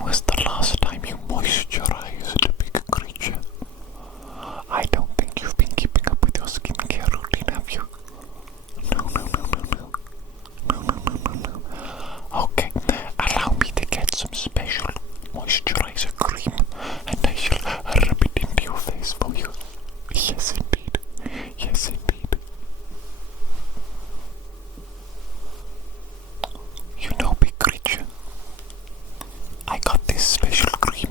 was the last time you moisturized a big creature? I don't think you've been keeping up with your skincare routine, have you? No. Okay, allow me to get some special moisturizer cream and I shall rub it into your face for you. Yes, indeed. Yes, indeed. You know, big creature, I got this special cream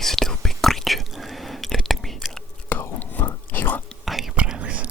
Stay still, big creature. Let me comb your eyebrows.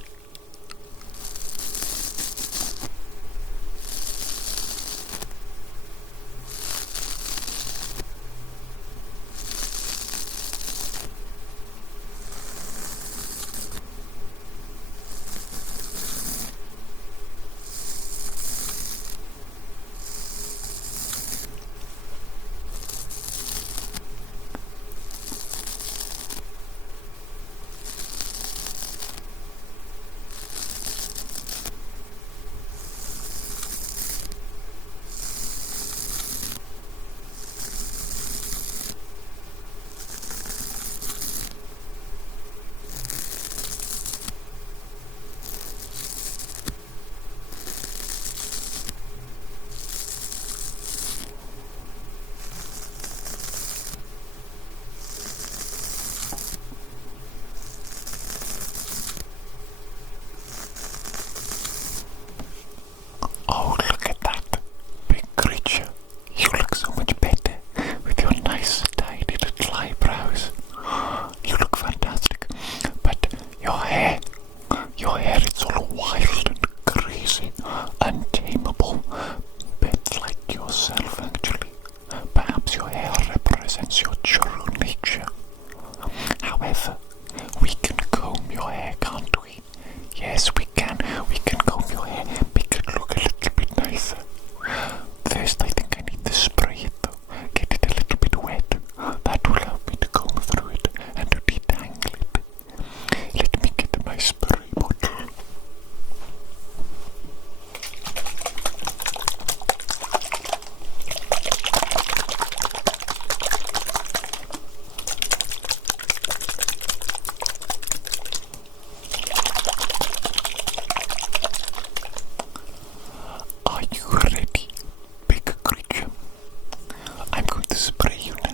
Oh, look at that, big creature. You look so much better with your nice, tidy little eyebrows. You look fantastic. But your hair, it's all wild and crazy, untamable. Bit like yourself, actually. Perhaps your hair represents your true nature. However, we can comb your hair, can't we? Yes, we can. We can comb your hair, make it look a little bit nicer. First, I think I need to spray it though. Get it a little bit wet. That will help me to comb through it and to detangle it. Let me get my spray bottle. Are you ready, big creature? I'm going to spray you now.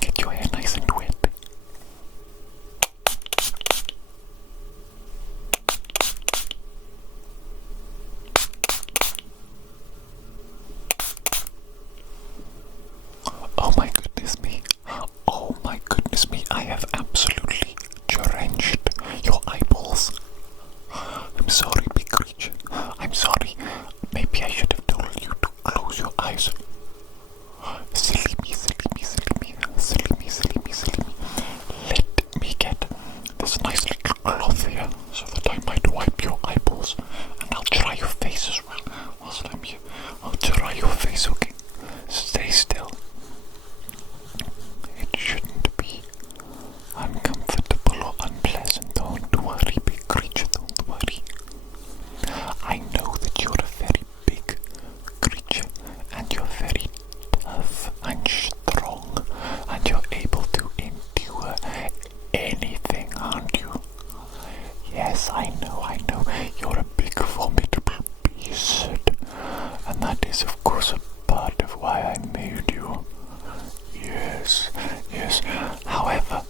Get your hair nice and wet. Oh my goodness me. Oh my goodness me. I have absolutely drenched your eyeballs. I'm sorry, big creature. I'm sorry. Maybe I should have told you to close your eyes. Silly me, silly me, silly me, silly me, silly me, silly me. Let me get this nice little cloth here so that I might wipe your eyeballs. And I'll dry your face as well whilst I'm here. I'll dry your face, okay? Stay still. It shouldn't be uncomfortable or unpleasant. Don't worry, big creature, don't worry. I know that you're a very big creature and you're very tough and strong and you're able to endure anything, aren't you? Yes, I know. You're a big formidable beast, and that is of course a part of why I made you. Yes. However,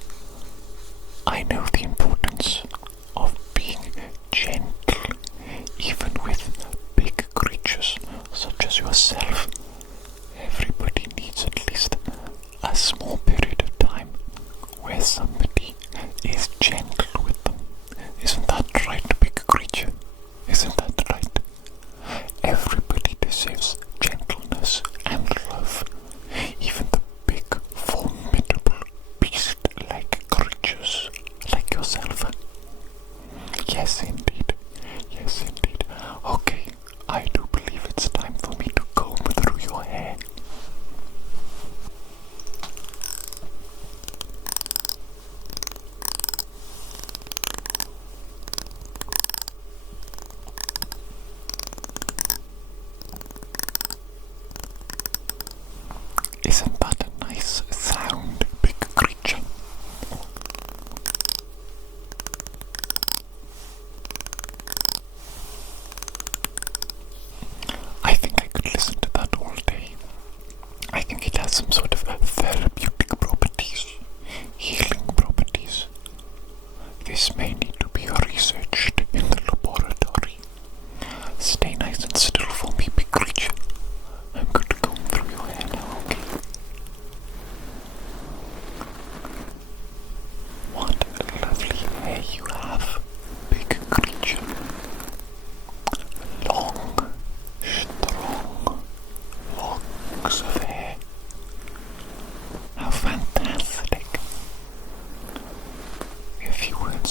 I know the importance of being gentle, even with big creatures such as yourself. Everybody needs at least a small period of time where somebody is gentle with them. Isn't that right, big creature? Isn't that right? Everybody deserves gentleness and love. Even the big, formidable, beast-like creatures like yourself. Yes, indeed. Okay, I do believe it's time for me to comb through your hair. Isn't that a nice sound, big creature? I think I could listen to that all day. I think it has some sort of therapeutic properties, healing properties. This may need to be researched in the laboratory. Stay nice and still for me, big creature. I'm going to comb through your hair now, okay?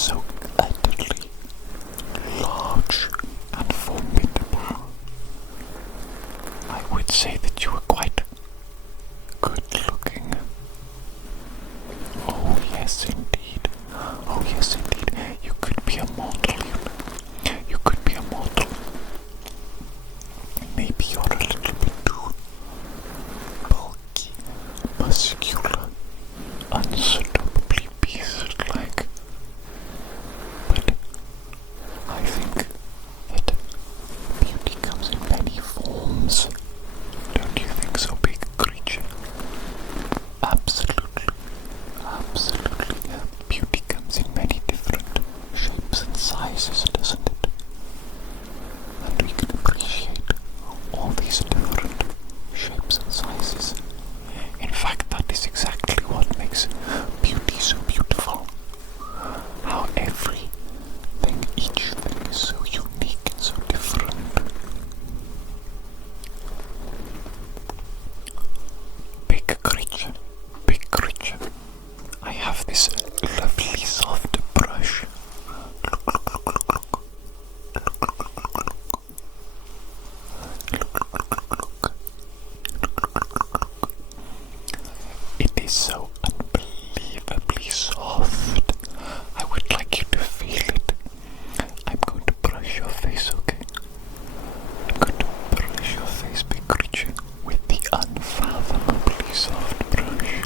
so utterly large and formidable. I would say that you are quite good looking. Oh yes indeed. Oh yes indeed. You could be a model. You could be a model. Maybe you're a little bit too bulky, muscular, unstoppably beast-like. But I think that beauty comes in many forms. Don't you think so, big creature? Absolutely. Absolutely. Beauty comes in many different shapes and sizes, doesn't it? And we can appreciate all these different shapes and sizes. In fact, that is exactly what makes beauty so beautiful. How each thing is so unique and so different. Big creature, big creature. I have this lovely soft brush. It is so unbelievably soft. I would like you to feel it. I'm going to brush your face, okay? I'm going to brush your face, big creature, with the unfathomably soft brush.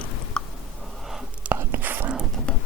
Unfathomably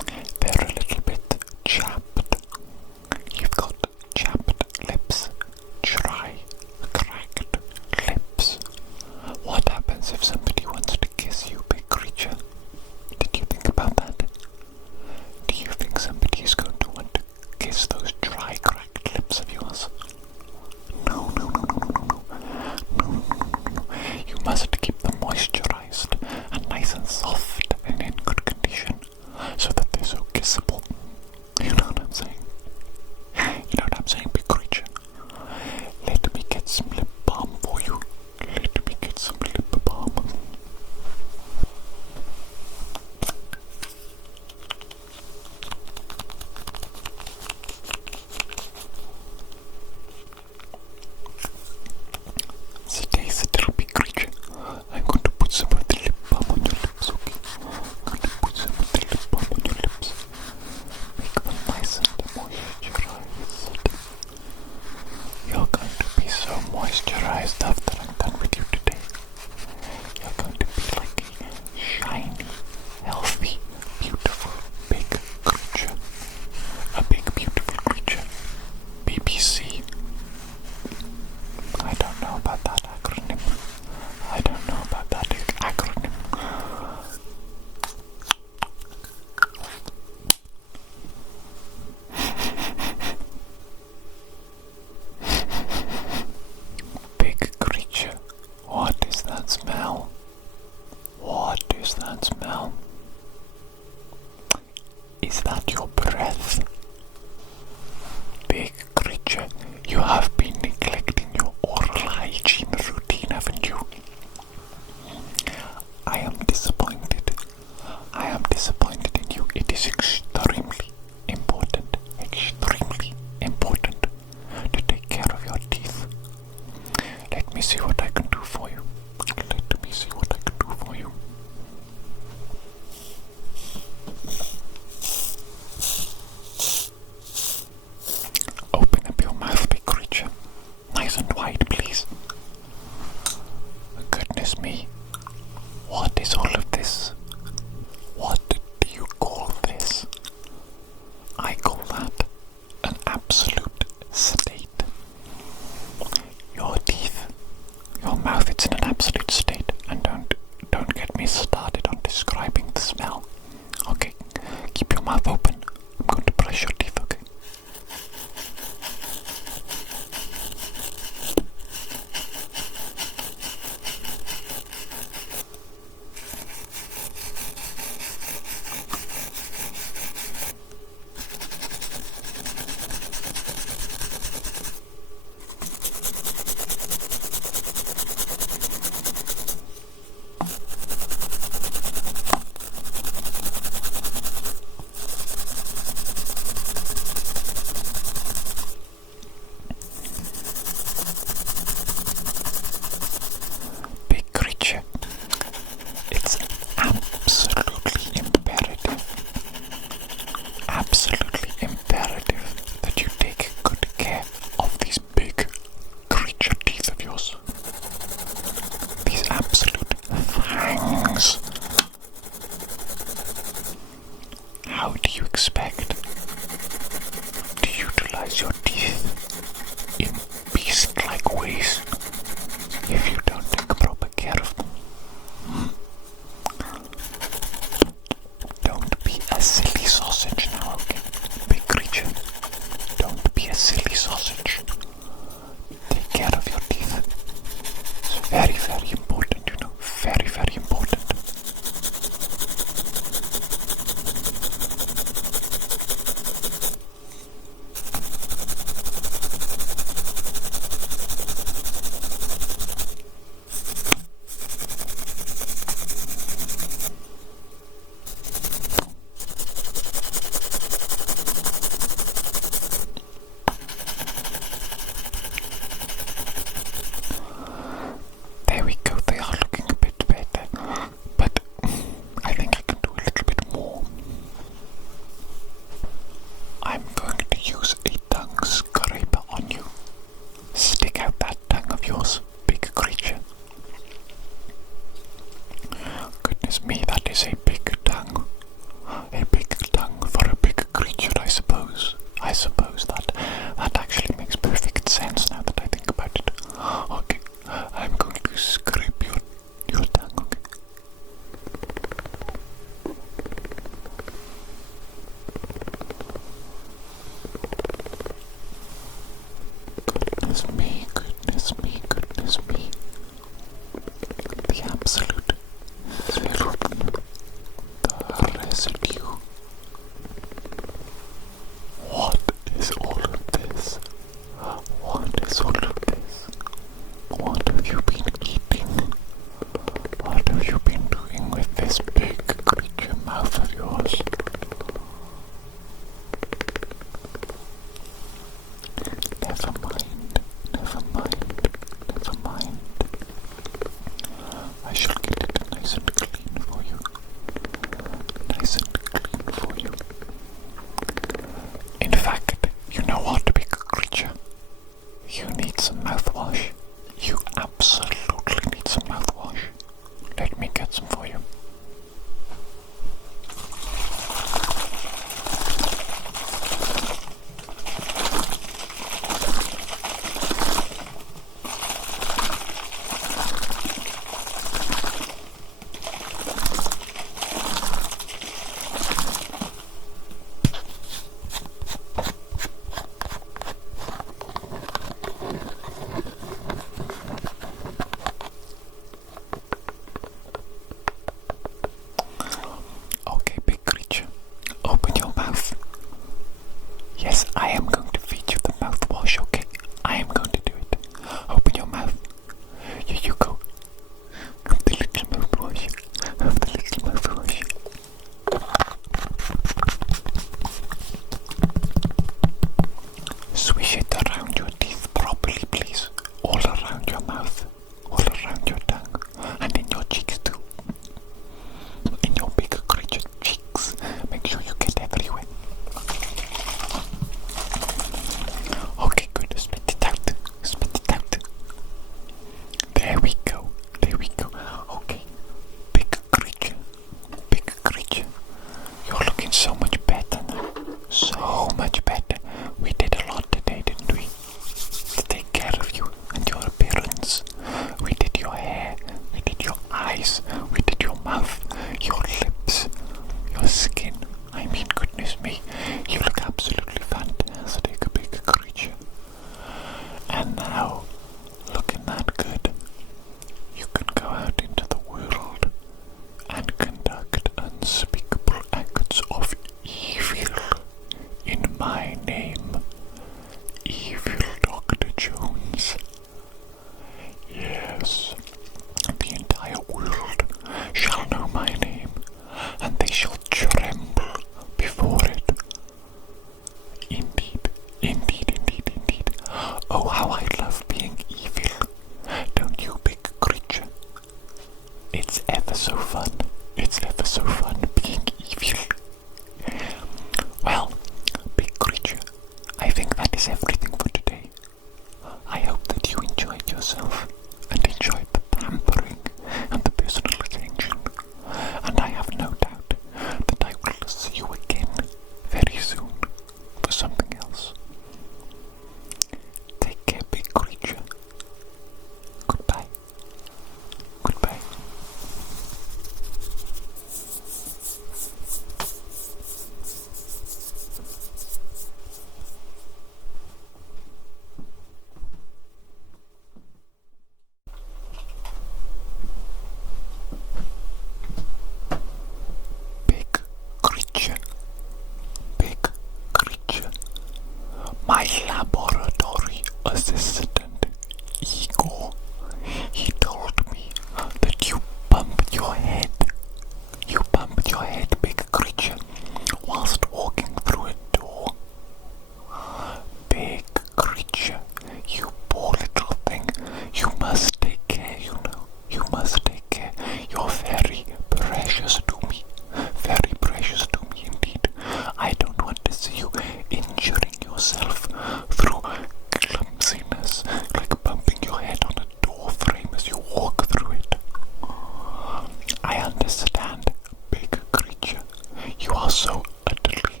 are so utterly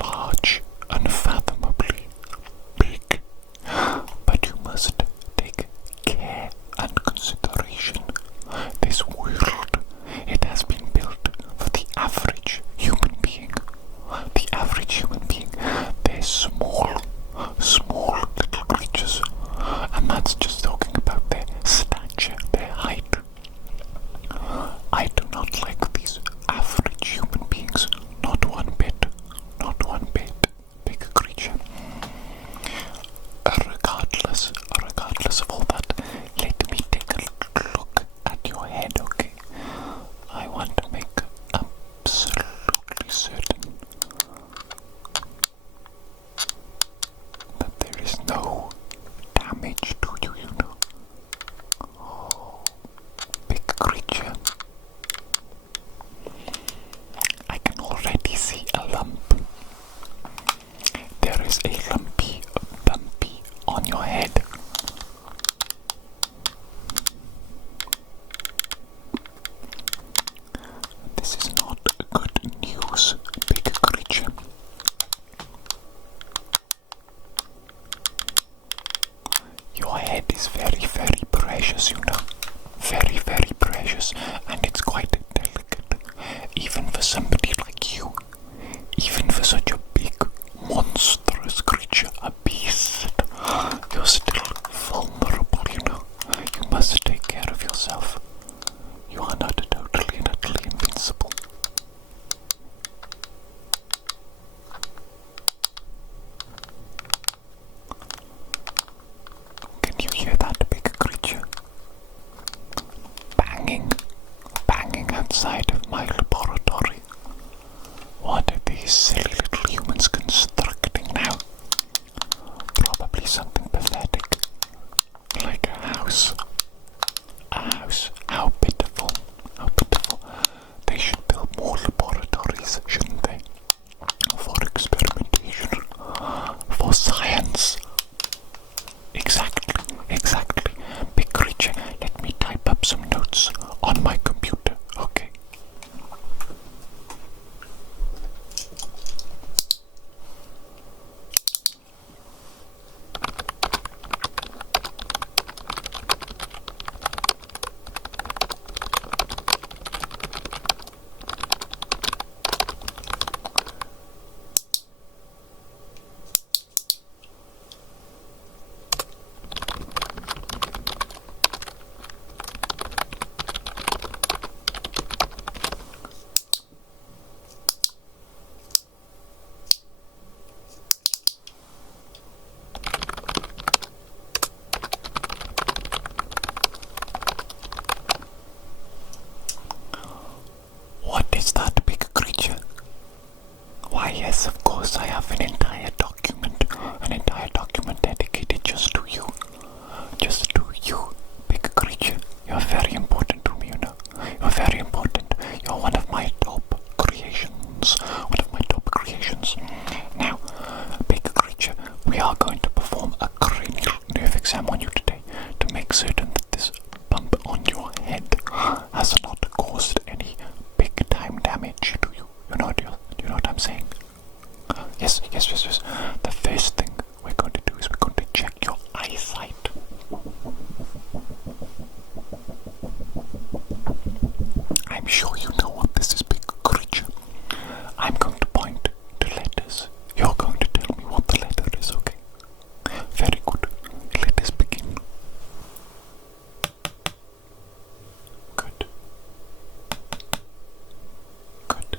large, unfathomably big, but you must take care and consideration. This world, it has been built for the average human being. The average human being, they're small, small little creatures, and that's just talking about their stature, their height. I do not like these average human beings, not one bit, big creature. Regardless of all that, let me take a look at your head, okay? I want to make absolutely certain that there is no damage to you, you know. Oh, big creature. I can already see a lump. There is a lumpy, bumpy on your head. This is not good news, big creature. Your head is very, very precious, you know. Very, very precious, and it's quite delicate. Even for somebody like you. Even for such a big, monstrous creature, a beast, you're still vulnerable, you know. You must take care of yourself. You are not totally and utterly invincible. Can you hear that, big creature? Banging outside of my laboratory. What are these silly little humans constructing now? Probably something pathetic, like a house. A house. How pitiful. How pitiful. They should build more laboratories, shouldn't they? For experimentation. For science. Exactly. Big creature, let me type up some notes on my computer, okay? What is that, big creature? Why, yes, of course, I have an entire document dedicated just to you. Just to you, big creature. You're very important to me, you know. You're very important. You're one of my top creations. Now, big creature, we are going to perform a cranial nerve exam on you today to make certain that this bump on your head has not caused any big time damage to you. Do you know what I'm saying? Yes. The first thing we're going to do is we're going to check your eyesight. I'm sure you know what this is, big creature. I'm going to point to letters. You're going to tell me what the letter is, okay? Very good. Let us begin. Good. Good.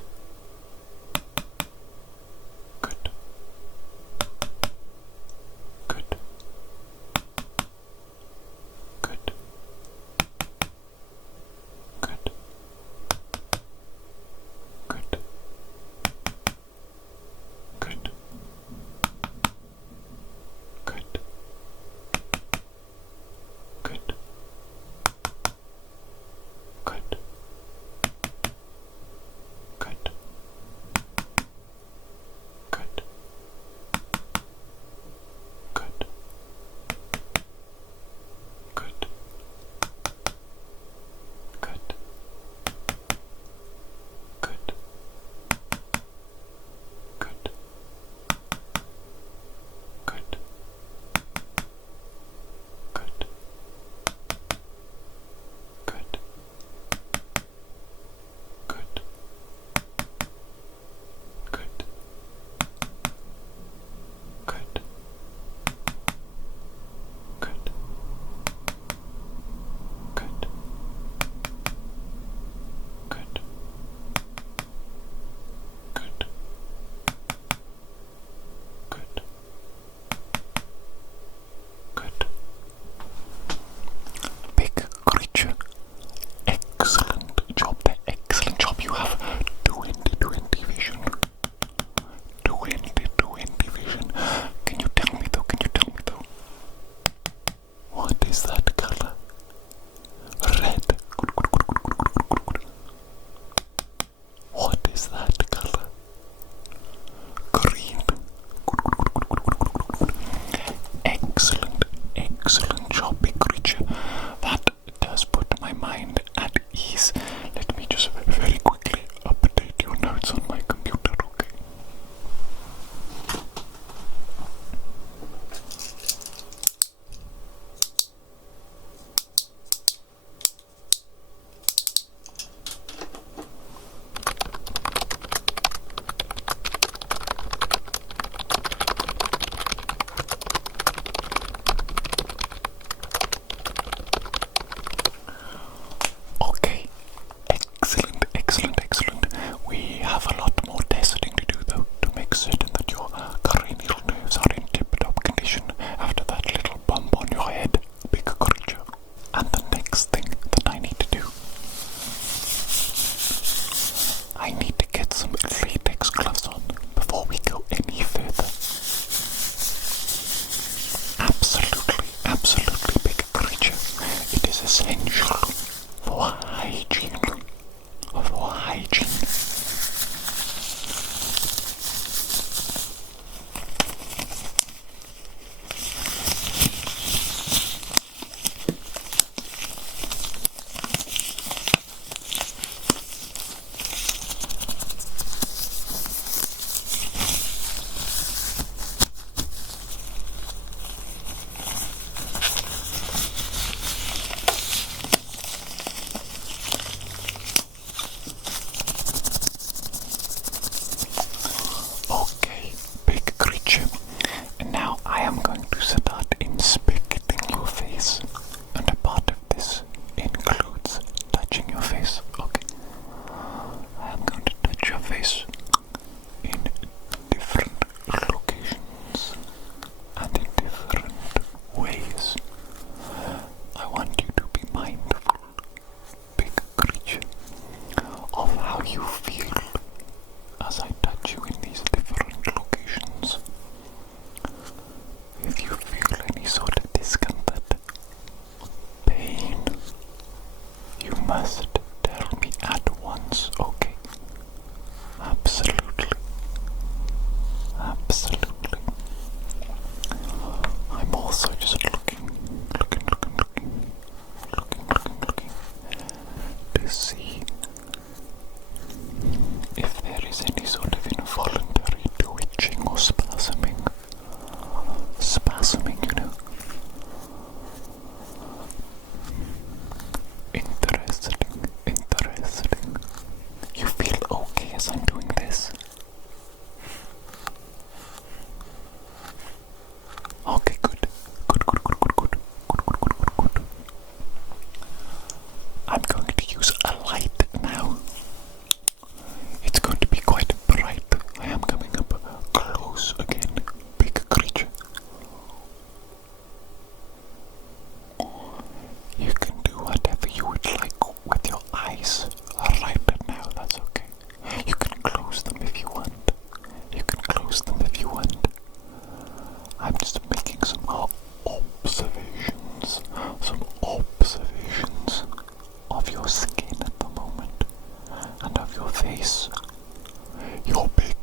your big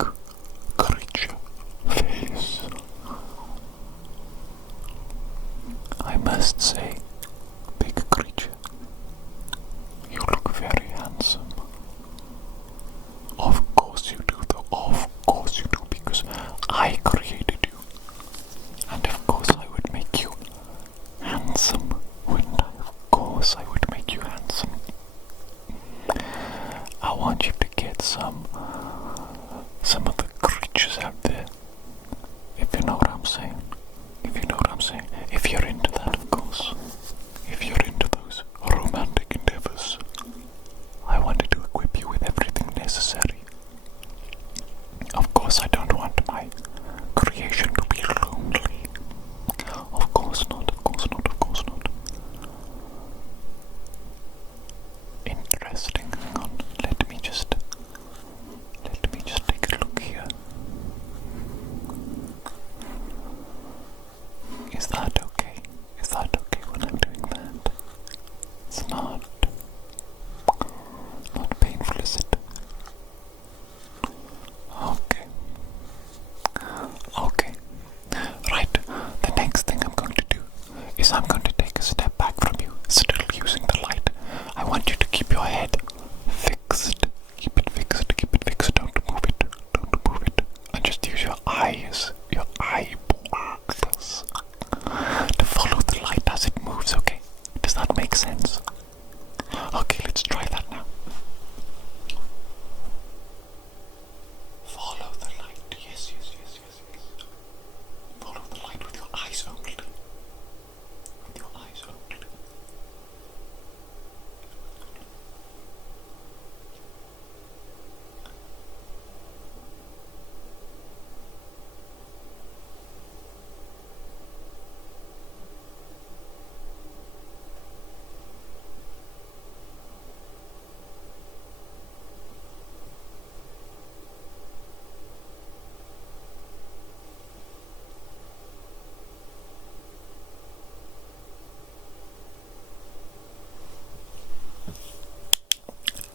creature face. I must say, big creature, you look very handsome. Of course you do, though. Of course you do, because I created you. And of course I would make you handsome, wouldn't I? Of course I would make you handsome. I want you to get some of the creatures out there. If you know what I'm saying. If you know what I'm saying. If you're into that, of course. If you're into those romantic endeavors, I wanted to equip you with everything necessary. Of course I don't want my creation to be lonely. Of course not, of course not, of course not. Interesting. Hang on. Let me just take a look here. Is that okay? Is that okay when I'm doing that? It's not painful, is it? Okay. Okay. Right. The next thing I'm going to do is I'm going to take a step back from you, still using the light. I want you to keep your head fixed. Keep it fixed. Don't move it. Don't move it. And just use your eyes, your eyeballs, to follow the light as it moves, okay? Does that make sense? Okay, let's try that now. Follow the light. Yes. Follow the light with your eyes only. With your eyes only.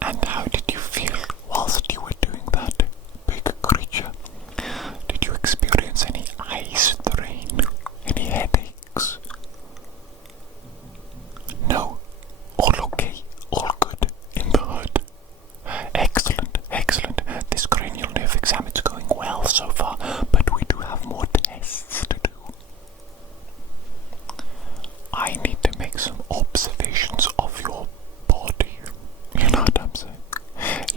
And how did you feel whilst you were doing that, big creature? Did you experience any eye strain? Any headaches? No? All okay? All good in the hood? Excellent. This cranial nerve exam is going well so far, but we do have more tests to do. I need to make some observations of your body. You know what I'm saying?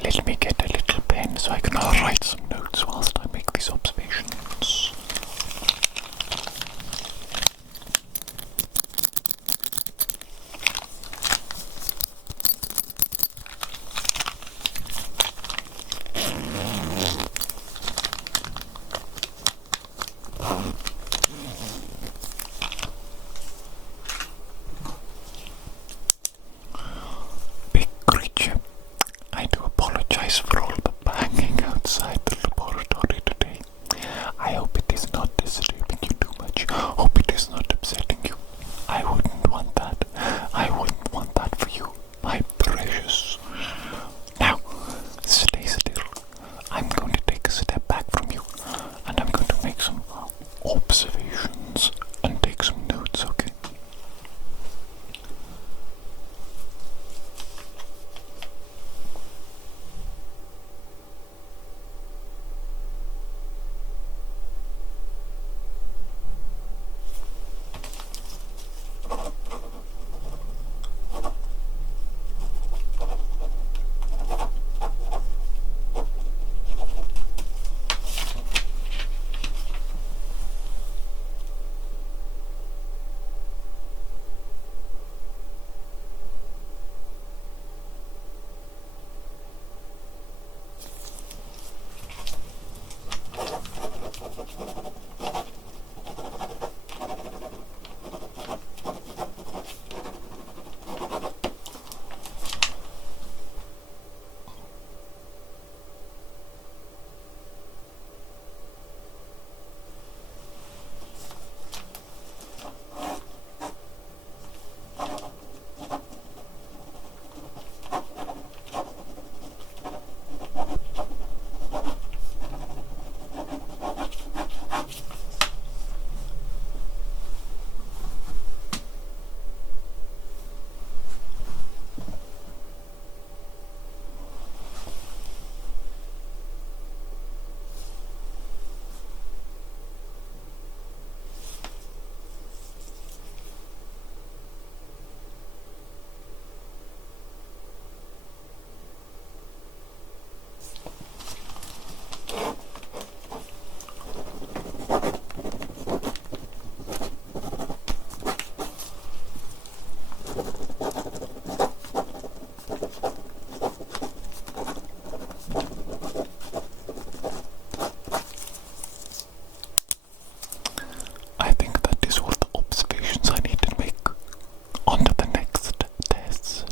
Let me get a little pen so I can write some notes whilst I make these observations. Big creature, I do apologize for all the banging outside the laboratory today. I hope it is not disturbing you too much. Hope it is not upsetting you. I wouldn't want that. I wouldn't want that for you, my precious. Now, stay still. I'm going to take a step back from you, and I'm going to make some observations and take some notes, okay? I think that is all the observations I need to make. On to the next test.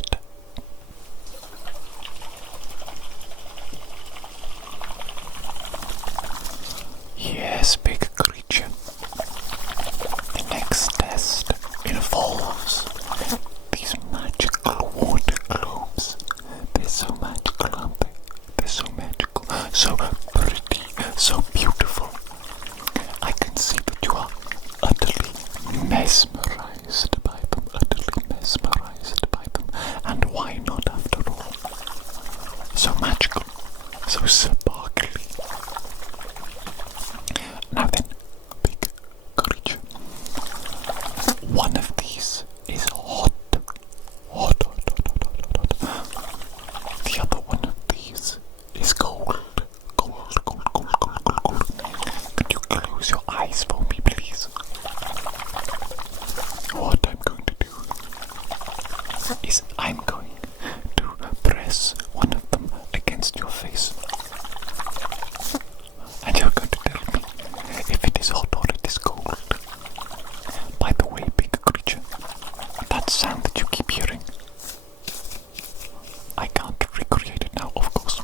Yes, big creature. The next test involves these magical water globes. They're so magical, aren't they? They're so magical, so pretty, so beautiful. I can see that you are utterly mesmerized by them, and why not after all? So magical, so sparkly. Now then, big creature, one of these is hot. The other one of these is cold. Could you close your eyes for me, please? What I'm going to do is I'm going to press one of them against your face. And you're going to tell me if it is hot or it is cold. By the way, big creature, that sound that you keep hearing, I can't recreate it now, of course.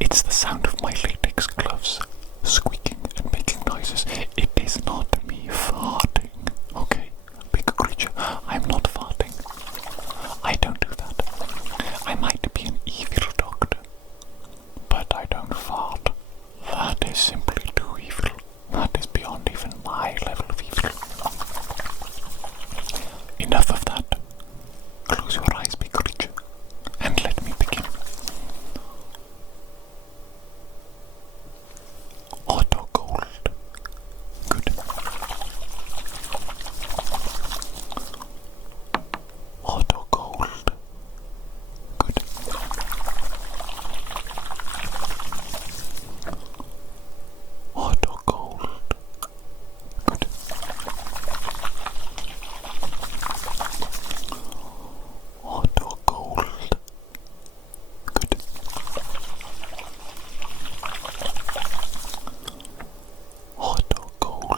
It's the sound of my latex gloves squeaking and making noises. It is not me farting, okay? Big creature, I'm not farting. I don't do that. I might be an evil doctor, but I don't fart. That is simply too evil. That is beyond even my level of evil. Enough of that. Close your eyes, big creature, and let me begin. Auto gold. Good. Auto gold. Good. Auto gold. Good. Auto gold. Good. Auto gold.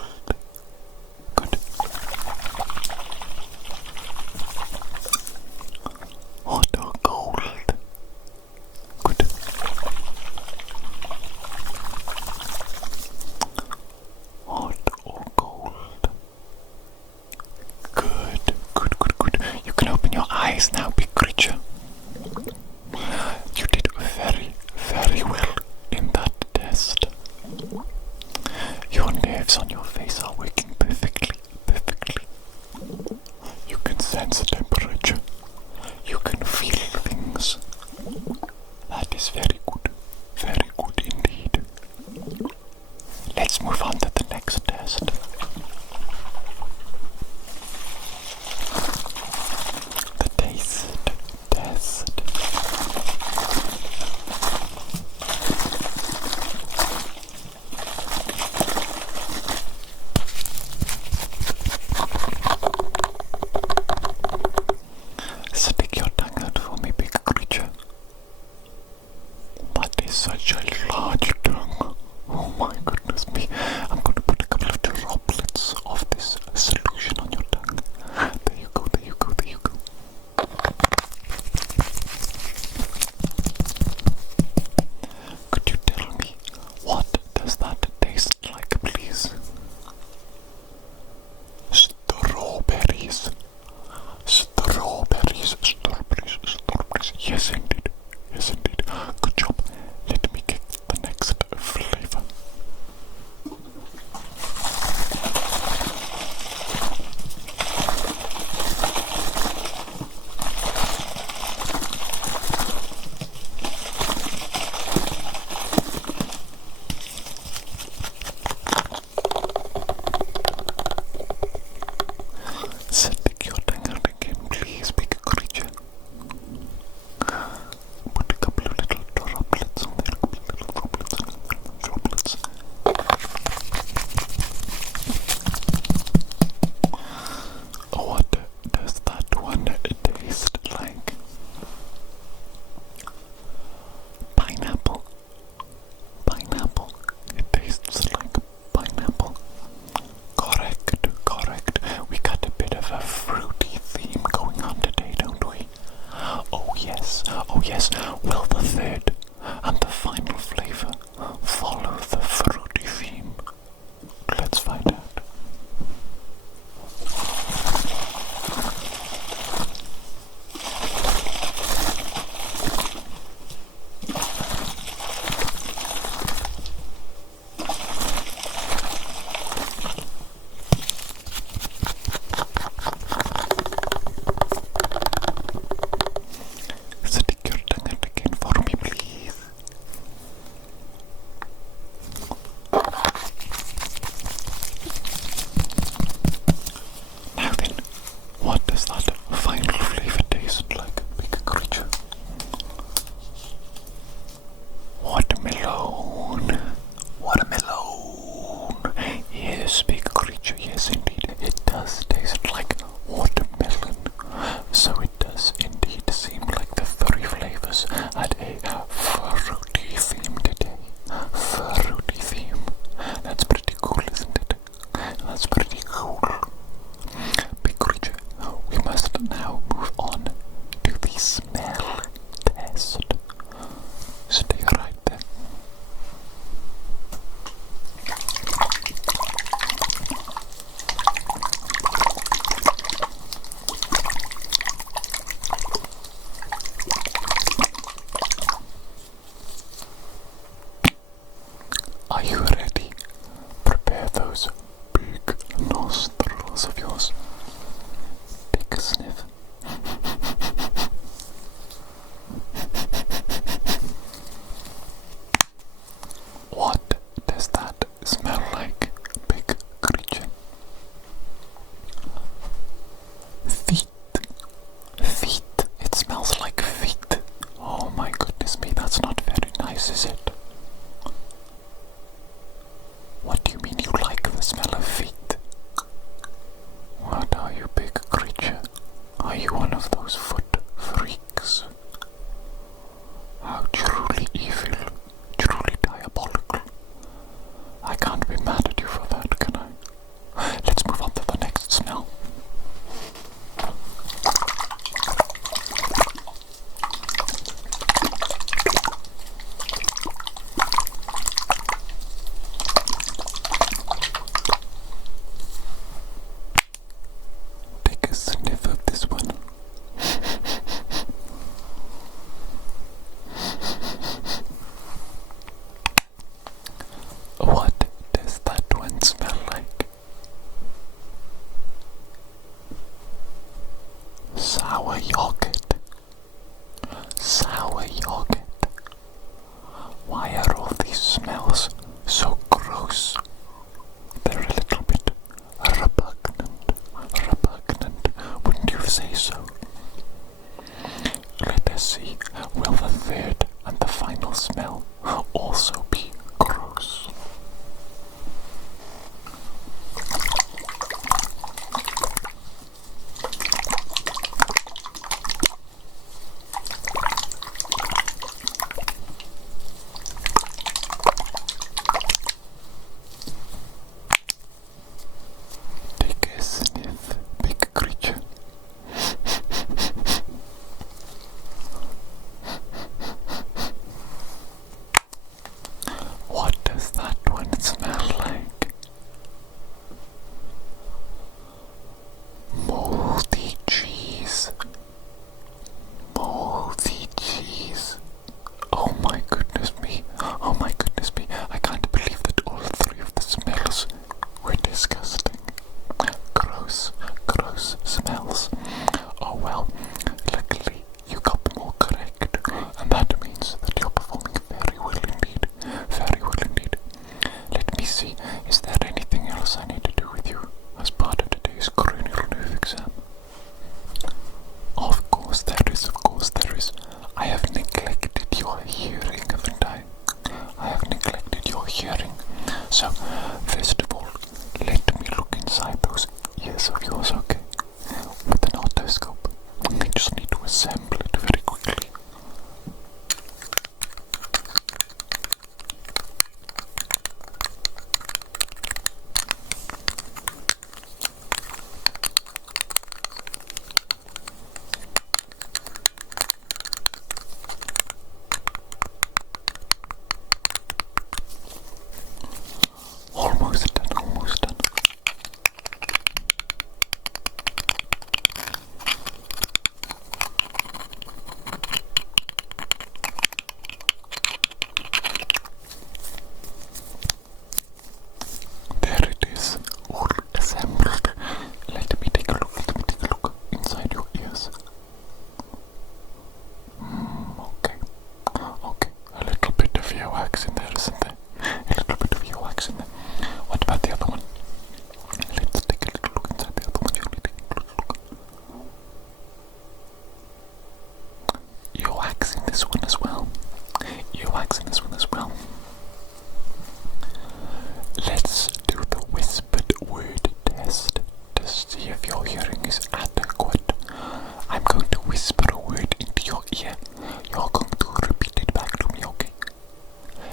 Good. Auto gold. Good. Auto gold. Good. You can open your eyes now, big creature. You did very well in that test. Your nerves on your face are working perfectly. You can sense the temperature. You can feel things. That is very good indeed. Let's move on to the next test. The taste test. Stick your tongue out for me, big creature. That is such a large tongue. Oh my goodness me. I'm going to put a couple of droplets of this solution on your tongue. There you go. Could you tell me, what does that taste like, please? Strawberries. Yes, indeed. Good job. Let me get the next flavor. those big nostrils of yours. Take a sniff. What does that smell like, big creature? Feet. Feet. It smells like feet. Oh my goodness me, that's not very nice, is it? What do you mean you like the smell of feet? What are you, big creature? Are you one of those foot freaks? How truly evil, truly diabolical. I can't be mad at you for that, can I? Let's move on to the next smell. Take a sniff of this one. What does that one smell like? Sour yogurt. Sour yogurt. Why are all these smells so gross? They're a little bit repugnant. Repugnant, wouldn't you say so? Let us see, will the third and the final smell also be gross? Take a sniff, big creature. What does that one smell like? Moldy cheese. Moldy cheese. Oh my goodness me. Oh my goodness me. I can't believe that all three of the smells were disgusting. Gross, gross smells. Oh well, luckily you got them all correct. And that means that you're performing very well indeed. Very well indeed. Let me see, is there anything else I need to do with you as part of today's cranial nerve exam? Of course there is, of course there is. I have neglected your hearing, haven't I? I have neglected your hearing. So, first of all, let me look inside those ears of yours, okay? With an otoscope. I just need to assemble it very quickly. Almost done, almost done. There it is, all assembled. Let me take a look inside your ears. Okay, okay, a little bit of earwax in there, isn't there? A little bit of earwax in there. What about the other one? Let's take a little look inside the other one, shall we? Take a little look. Earwax in this one as well. Earwax in this one as well. Let's do the whispered word test to see if your hearing is adequate. I'm going to whisper a word into your ear. You're going to repeat it back to me, okay?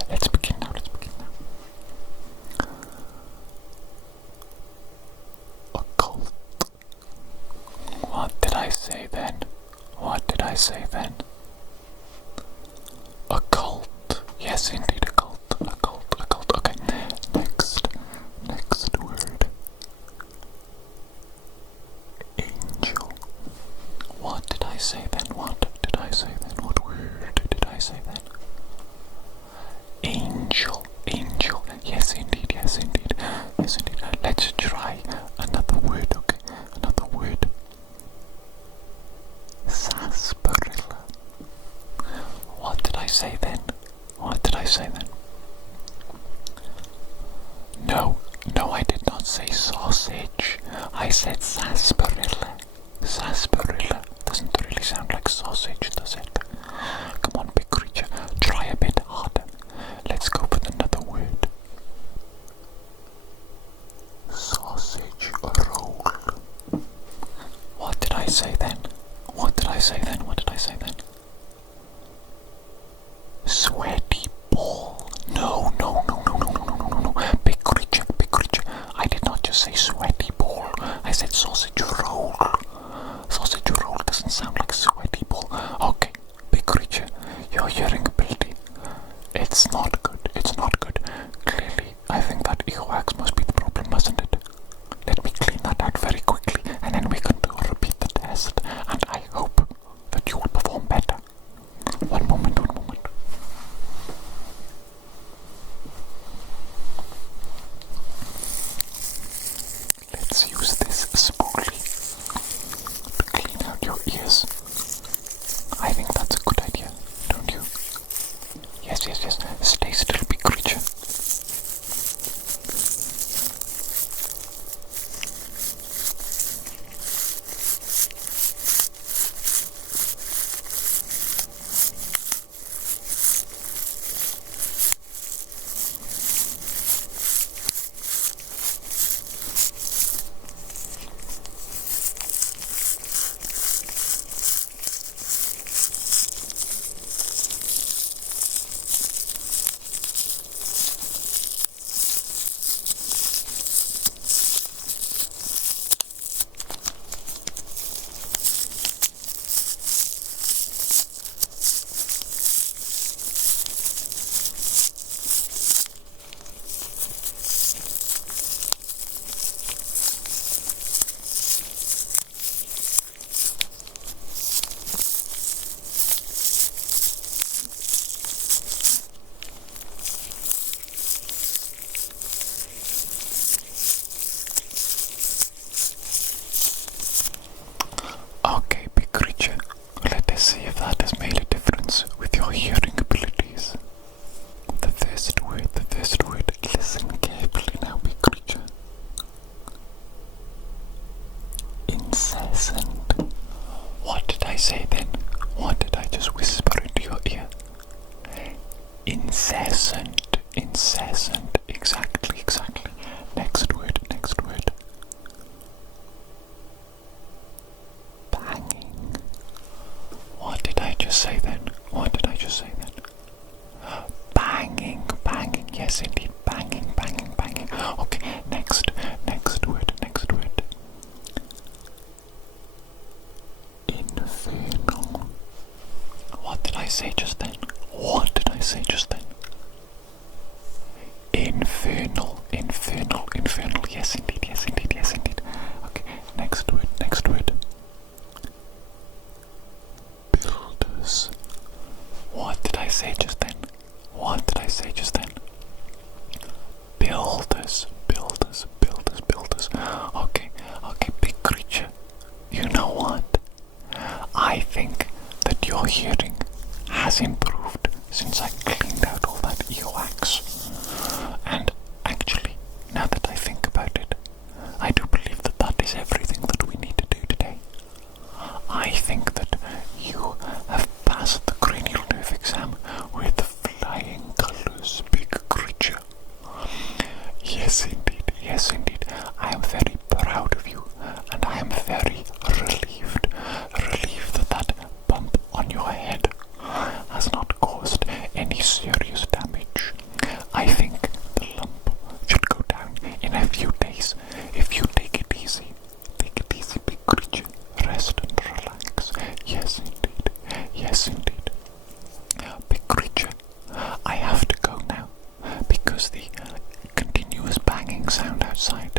Let's begin now, let's begin now. Occult. What did I say then? What did I say then? Occult. Yes, indeed, occult. Occult, occult. Okay. Next word. Angel. What did I say then? What did I say then? What word did I say then? Angel. Angel. Yes, indeed, yes, indeed. yes indeed. Let's try another word, okay? Another word. Sarsaparilla. What did I say then? What did I say then? No, I did not say sausage. I said sarsaparilla. Sarsaparilla doesn't really sound like sausage, does it? Come on, big creature, try a bit harder. Let's go with another word. Sausage roll. What did I say then? What did I say then? What did I say then? Sweaty ball. No. Big creature. I did not just say sweaty ball. I said sausage roll. Sausage roll doesn't sound like sweaty ball. Okay, big creature, your hearing ability. It's not good. Clearly, I think that earwax must be the problem, mustn't it? Let me clean that out very quickly, and then we can repeat the test, and I hope that you will perform better. One moment. Let's use this spoolie to clean out your ears. I think that's a good idea, don't you? Yes. Stay still, big creature. Okay, big creature, let us see if that has made a difference with your hearing abilities. The first word, listen carefully now, big creature. Incessant. What did I say then? What did I just whisper into your ear? Incessant. Exactly. Next word. Banging. What did I just say then? Banging. Yes, indeed. Banging. Okay, next word. Infernal. What did I say just then? Infernal. Yes, indeed. Okay, next word. Builders. What did I say just then? Builders. Okay, big creature. You know what? I think that your hearing has improved since I cleaned out all that earwax. And actually, now that I think about it, I do believe that that is everything that we need to do today. I think that you have passed the cranial nerve exam with flying colors, big creature. Yes, indeed. I am very proud of you, and I am very relieved that bump on your head has not caused any serious damage. I think the lump should go down in a few days if you take it easy, big creature. Rest and relax. Yes, indeed. Big creature, I have to go now because the continuous banging sound outside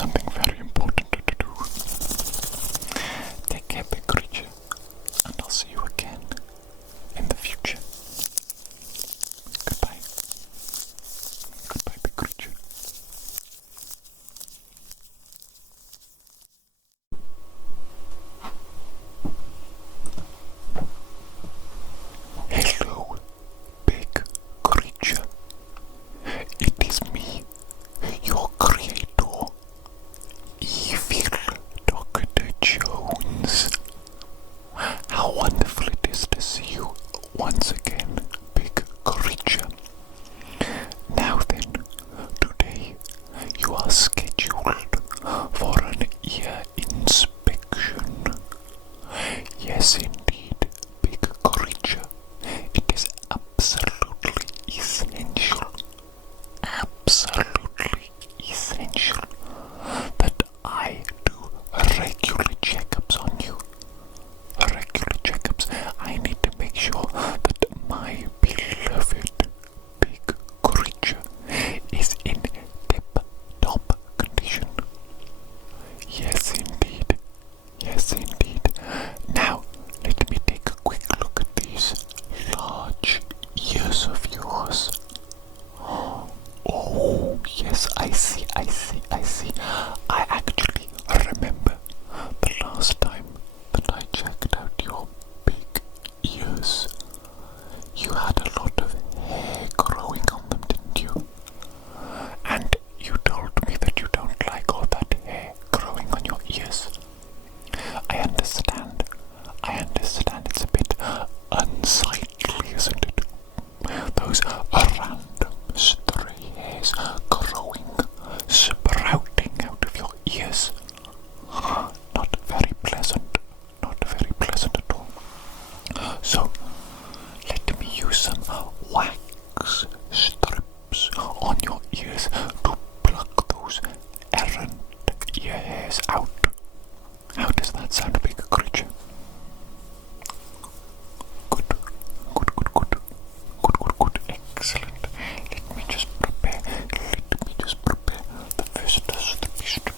something very important to do. Take care, big creature, and I'll see you again in the future. Goodbye. Goodbye, big creature. Hello, big creature. It is me, your creator, Evil Dr. Jones. How wonderful it is to see you once again, big creature. Now then, today you are scheduled for an ear inspection. Yes, indeed, big creature. It is absolutely essential that I do regular checkups on you. Regular checkups. I need to make sure that my beloved big creature is in tip-top condition. Yes, indeed. Yes, indeed. Now, let me take a quick look at these large ears of yours. Oh, yes, I see. I actually remember the last time that I checked out your big ears. You had a lot of hair growing on them, didn't you? And you told me that you don't like all that hair growing on your ears. I understand. It's a bit unsightly, isn't it? Those random stray hairs growing, sprouting out of your ears. Not very pleasant at all. So, let me use some wax strips on your ears to pluck those errant ear hairs out. How does that sound, big creature? Good. Excellent. Let me just prepare the first strip.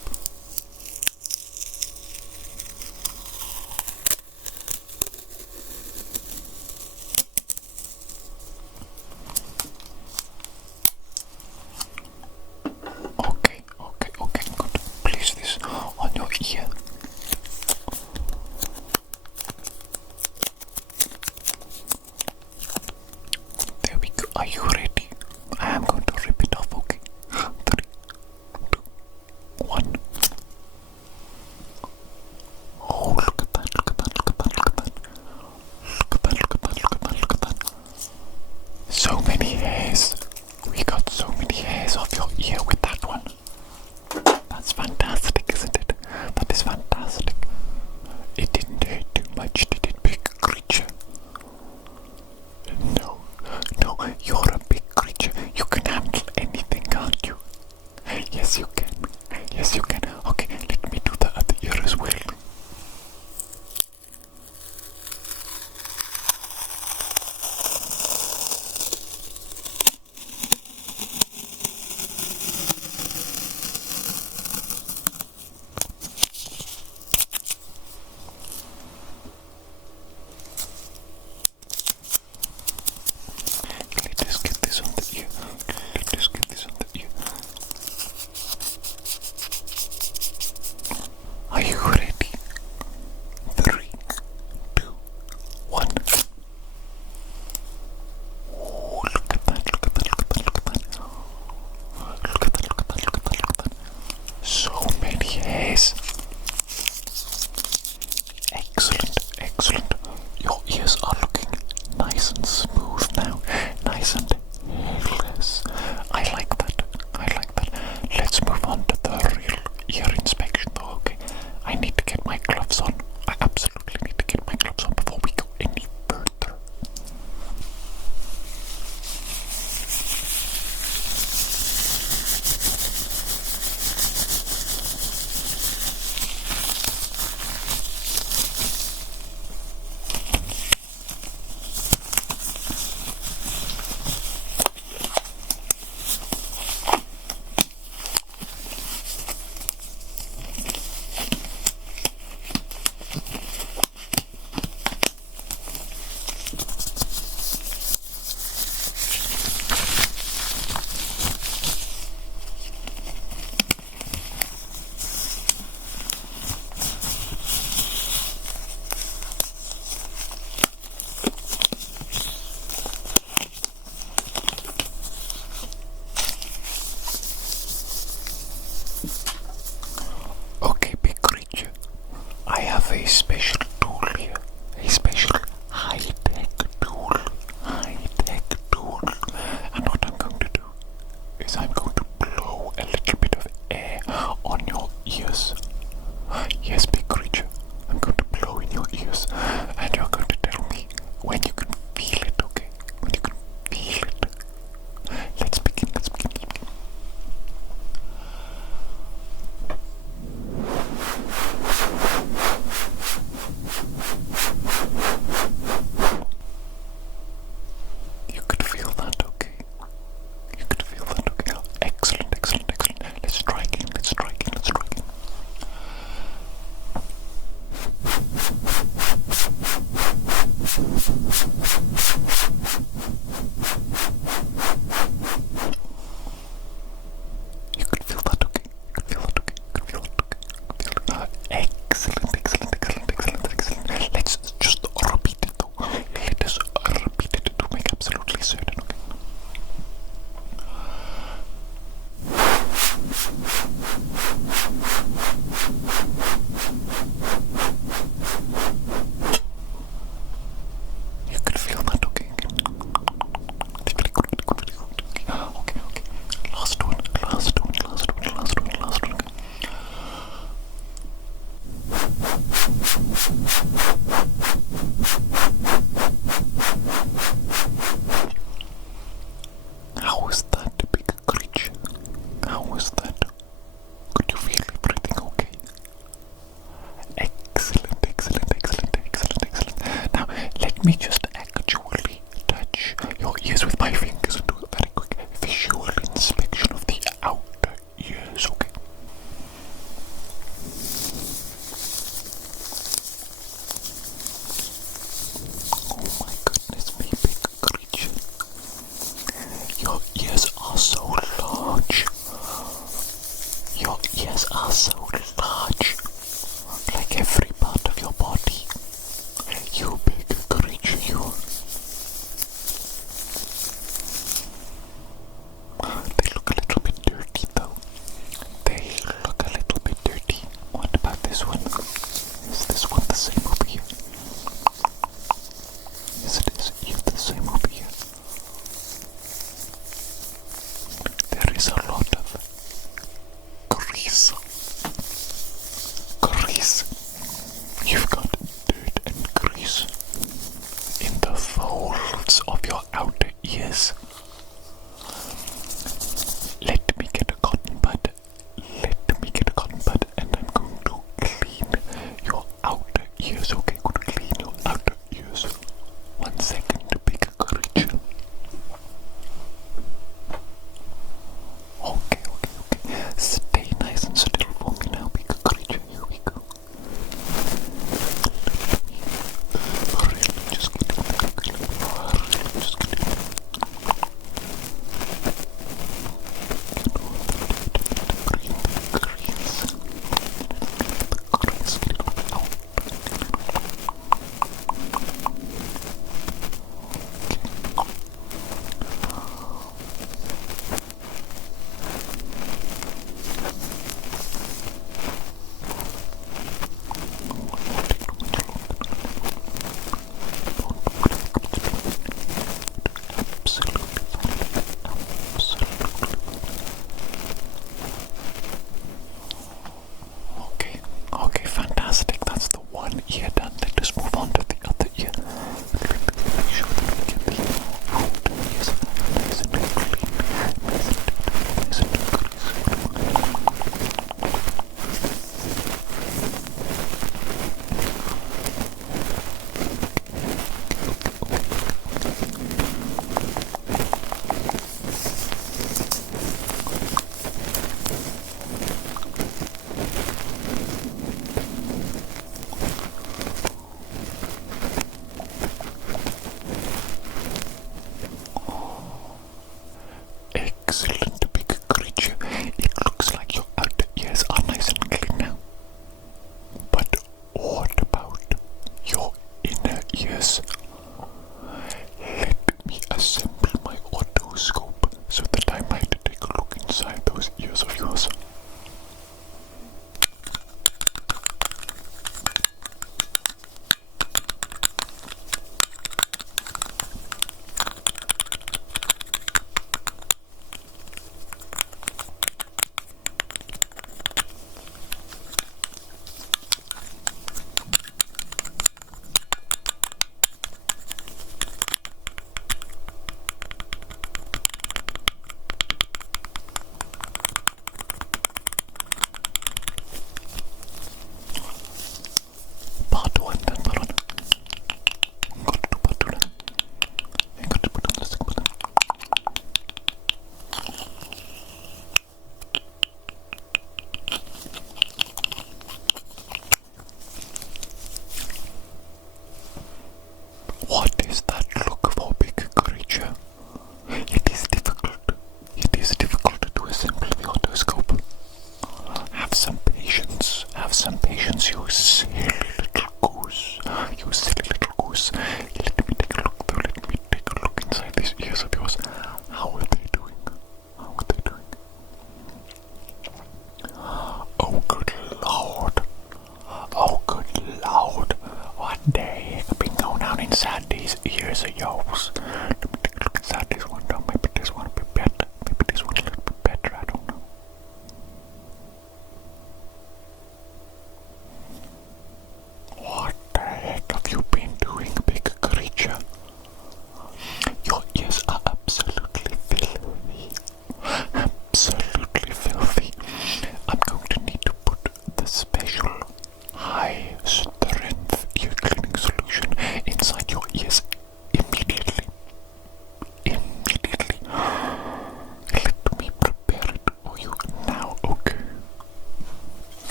Okay. I'm going to place this on your ear. There we go. Are you ready? I am going to rip it off, okay? 3, 2, 1. Oh, look at that. So many hairs. We got so many hairs off your ear with that one. That's fantastic, isn't it? That is fantastic. It didn't hurt too much, did it, big creature? No, you're a big creature. You can handle anything, can't you? Yes, you can. Okay, let me do the other ear as well. Let us get this on the ear. Are you ready? 3, 2, 1. Oh, look at that. So many hairs. Excellent. Your ears are looking nice and smooth now. Nice and hairless. I like that. Let's move on to the real ear inspection though, okay? I need to get my gloves on. I absolutely need to get my gloves on before we go any further. Okay, big creature. I have a special tool here. A special high-tech tool. High-tech tool. And what I'm going to do is I'm going to blow a little bit of air on your ears. Yes, big creature. I'm going to blow in your ears. And you're going to tell me when you can feel it, okay? When you can feel it. Let's begin. You could feel that, okay? You could feel that, okay? Excellent. Let's try again. You could feel that, okay? Excellent. Let's just repeat it though. Let us repeat it to make absolutely certain, okay? You could feel that, okay? Okay. Last one. How was that, big creature? How was that? Could you feel everything okay? Excellent. Now, let me just actually touch your ears with my fingers and do a very quick visual inspection of the outer ears, okay? Oh my goodness me, big creature. Your ears are so large. Like every part of your body. You big creature, you. They look a little bit dirty though. What about this one? Is this one the same over here? Yes, it is. You're the same over here. There is a lot of grease. You've got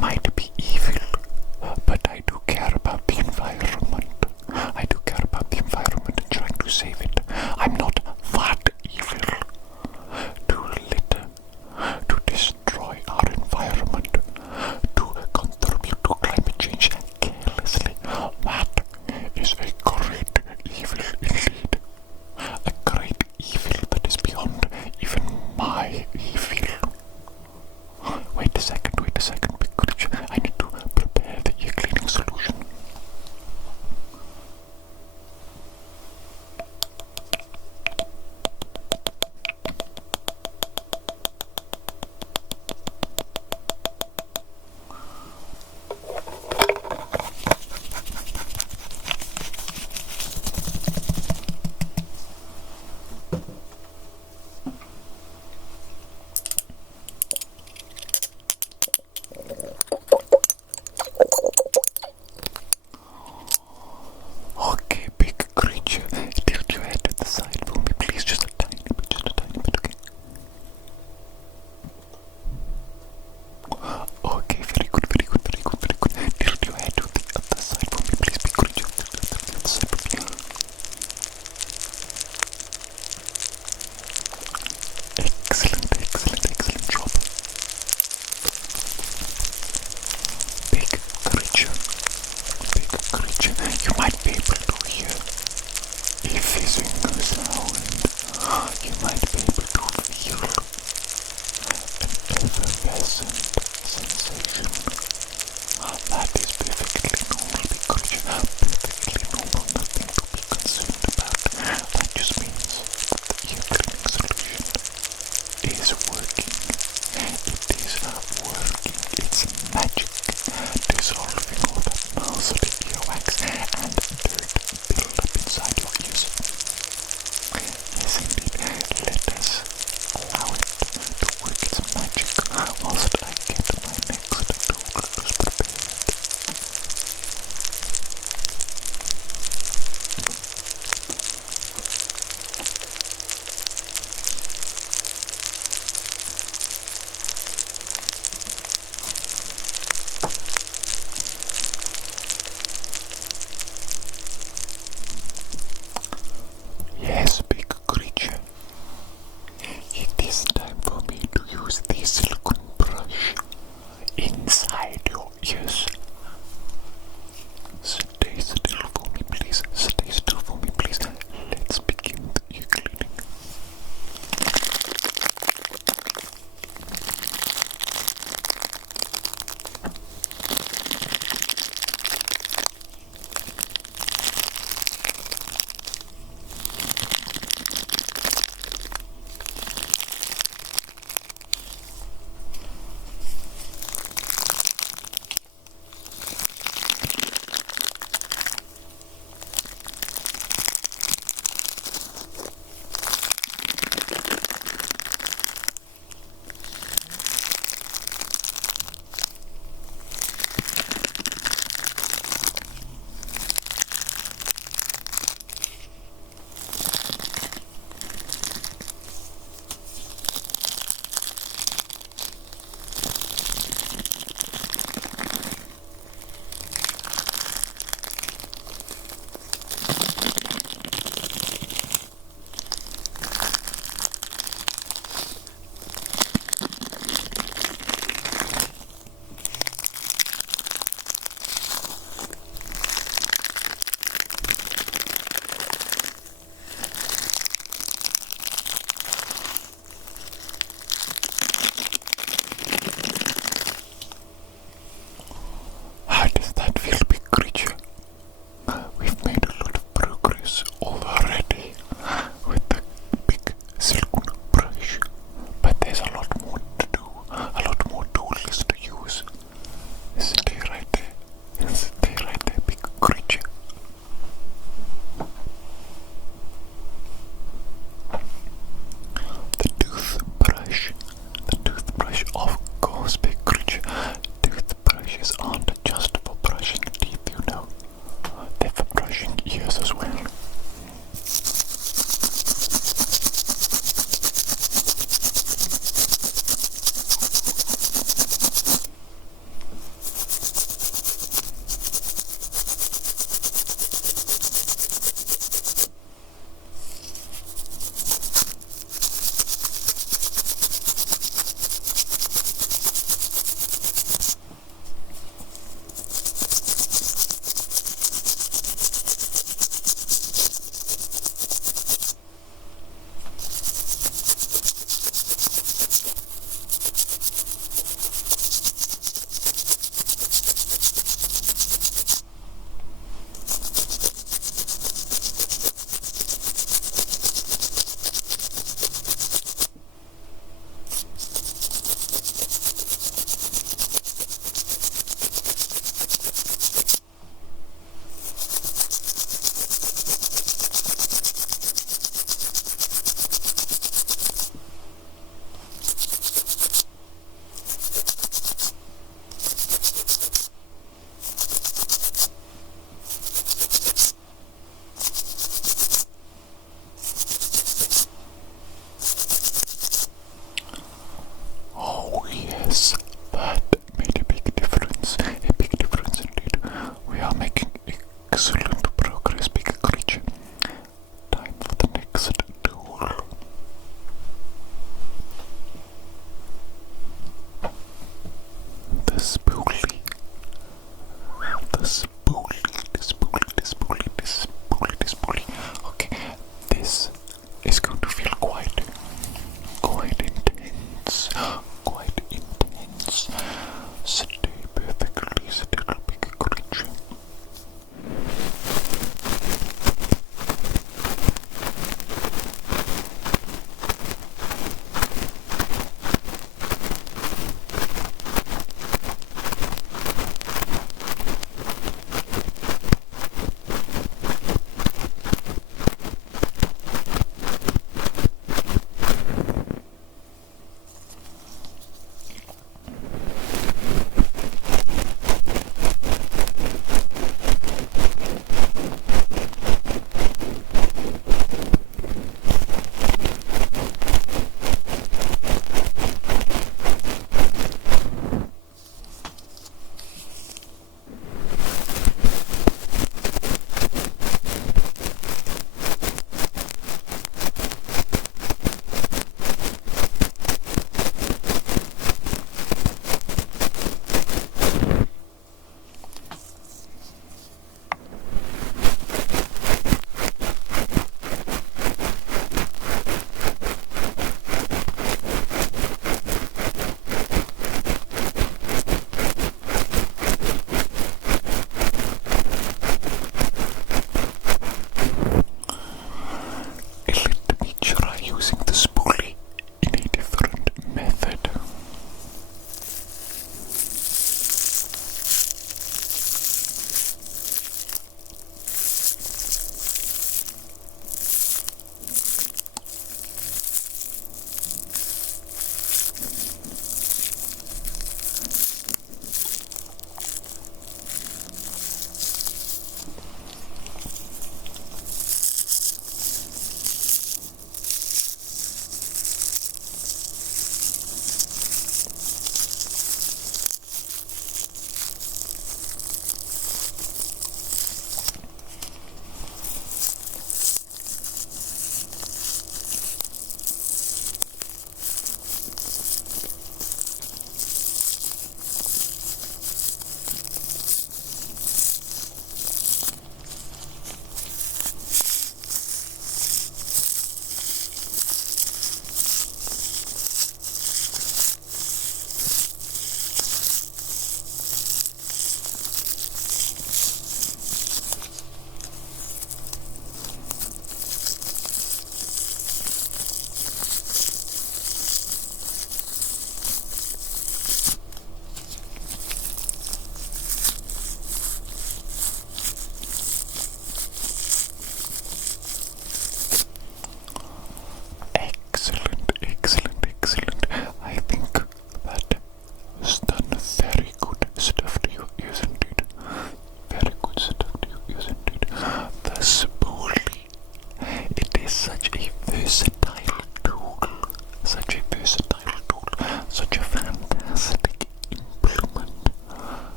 might be evil, but I do care about the environment. I do care about the environment and trying to save it. I'm not that evil to litter, to destroy our environment, to contribute to climate change carelessly. That is a great evil indeed. A great evil that is beyond even my evil. Wait a second.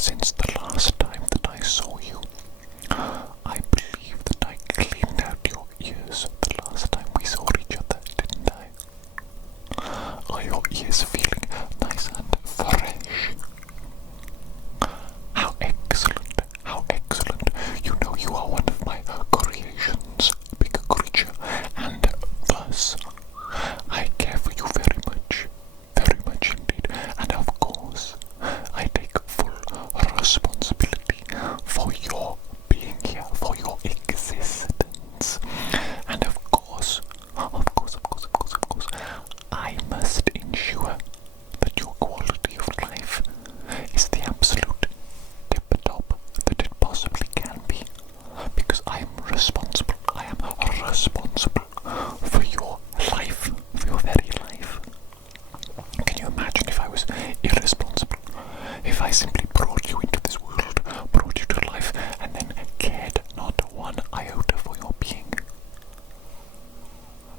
since the last time that I saw you. I believe that I cleaned out your ears the last time we saw each other, didn't I? Are your ears feeling nice and fresh? How excellent, how excellent. You know you are one of my creations, big creature, and thus I care for you very much indeed, and of course I take full responsibility for your being here, for your existence, and of course, I must ensure that your quality of life is the absolute tip-top that it possibly can be, because I am responsible for your life, for your very life. Can you imagine if I was irresponsible? If I simply brought you into this world, brought you to life, and then cared not one iota for your being?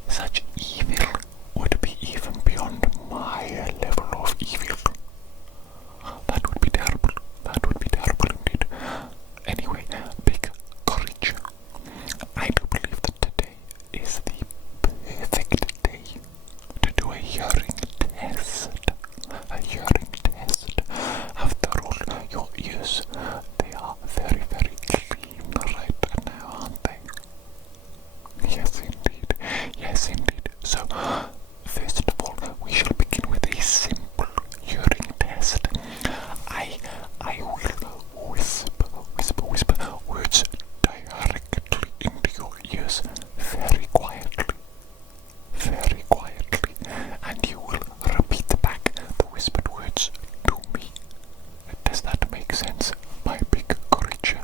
Such evil would be even beyond my level of evil. That would be terrible. That would be terrible indeed. Anyway, big creature, I do believe that today is the perfect day to do a hearing test. A hearing test. After all, your ears, they are very, very clean right now, aren't they? Yes, indeed. Yes, indeed. So, first of all, we shall begin with a simple hearing test. I will whisper words directly into your ears very quietly, and you will repeat back the whispered words to me. Does that make sense, my big creature?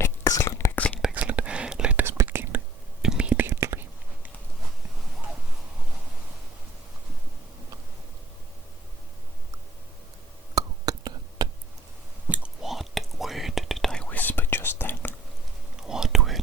Excellent. Let us begin immediately. Coconut. What word did I whisper just then? What word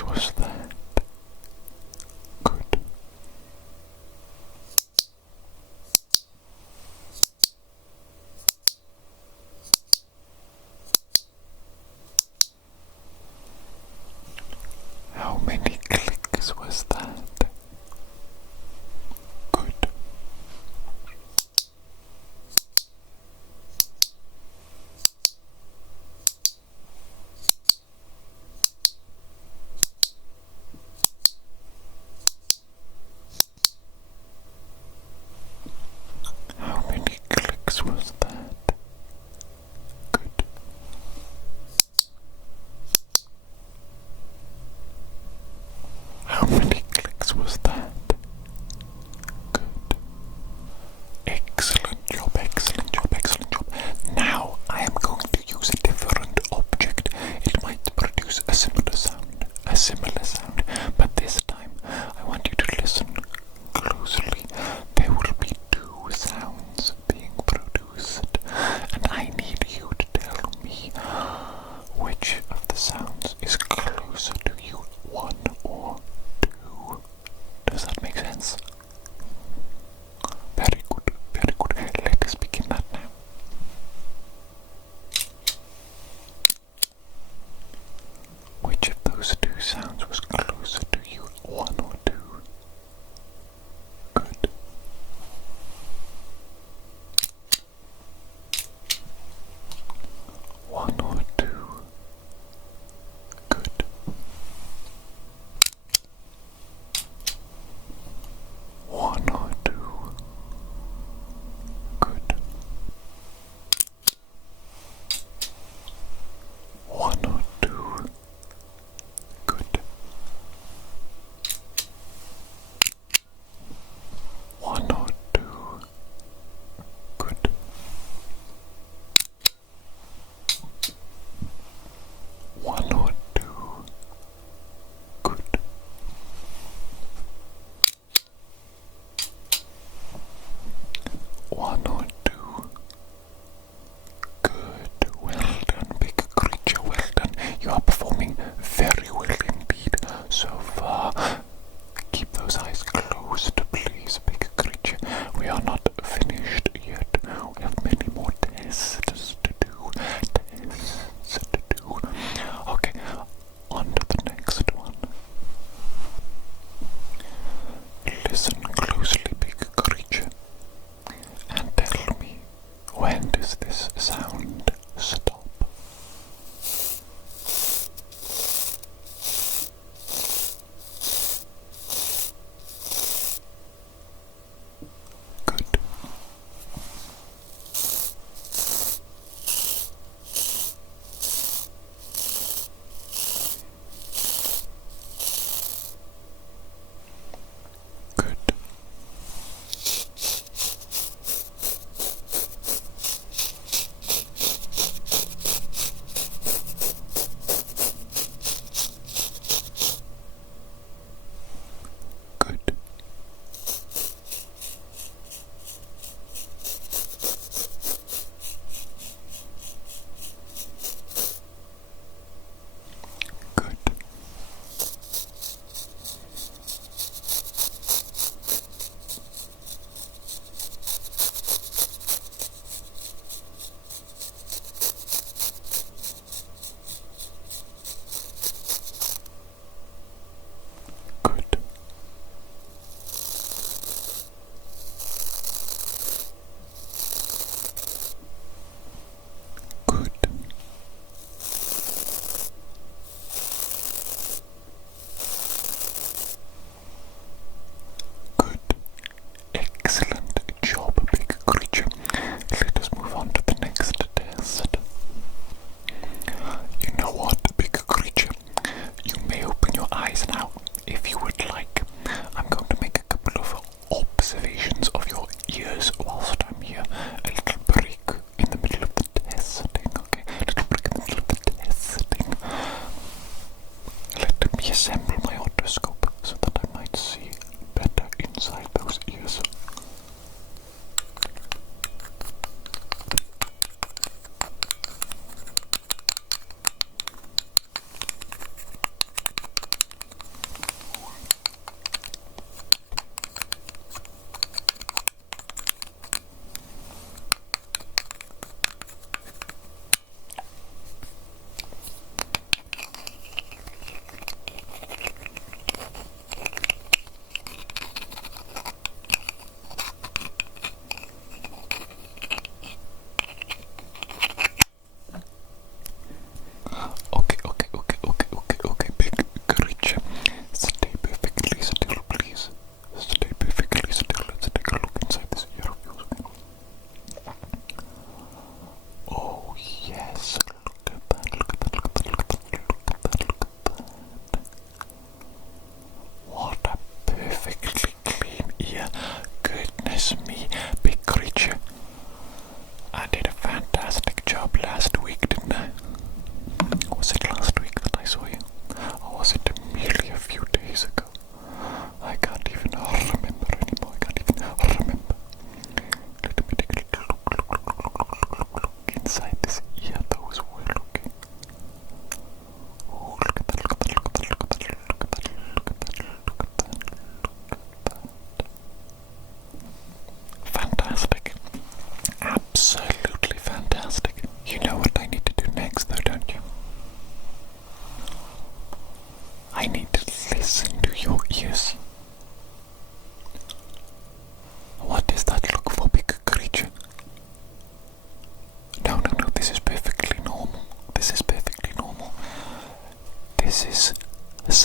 clicks was that? Good. How many clicks was that? Good. How many clicks was that? Good. How many clicks was that? Good. Excellent job, excellent job, excellent job. Now I am going to use a different object. It might produce a similar sound, but this time I want you to listen closely. There will be two sounds being produced, and I need you to tell me which of the sounds is closer to you, one or two. Does that make sense? Very good, very good. Let us begin that now. Which of those two sounds was closer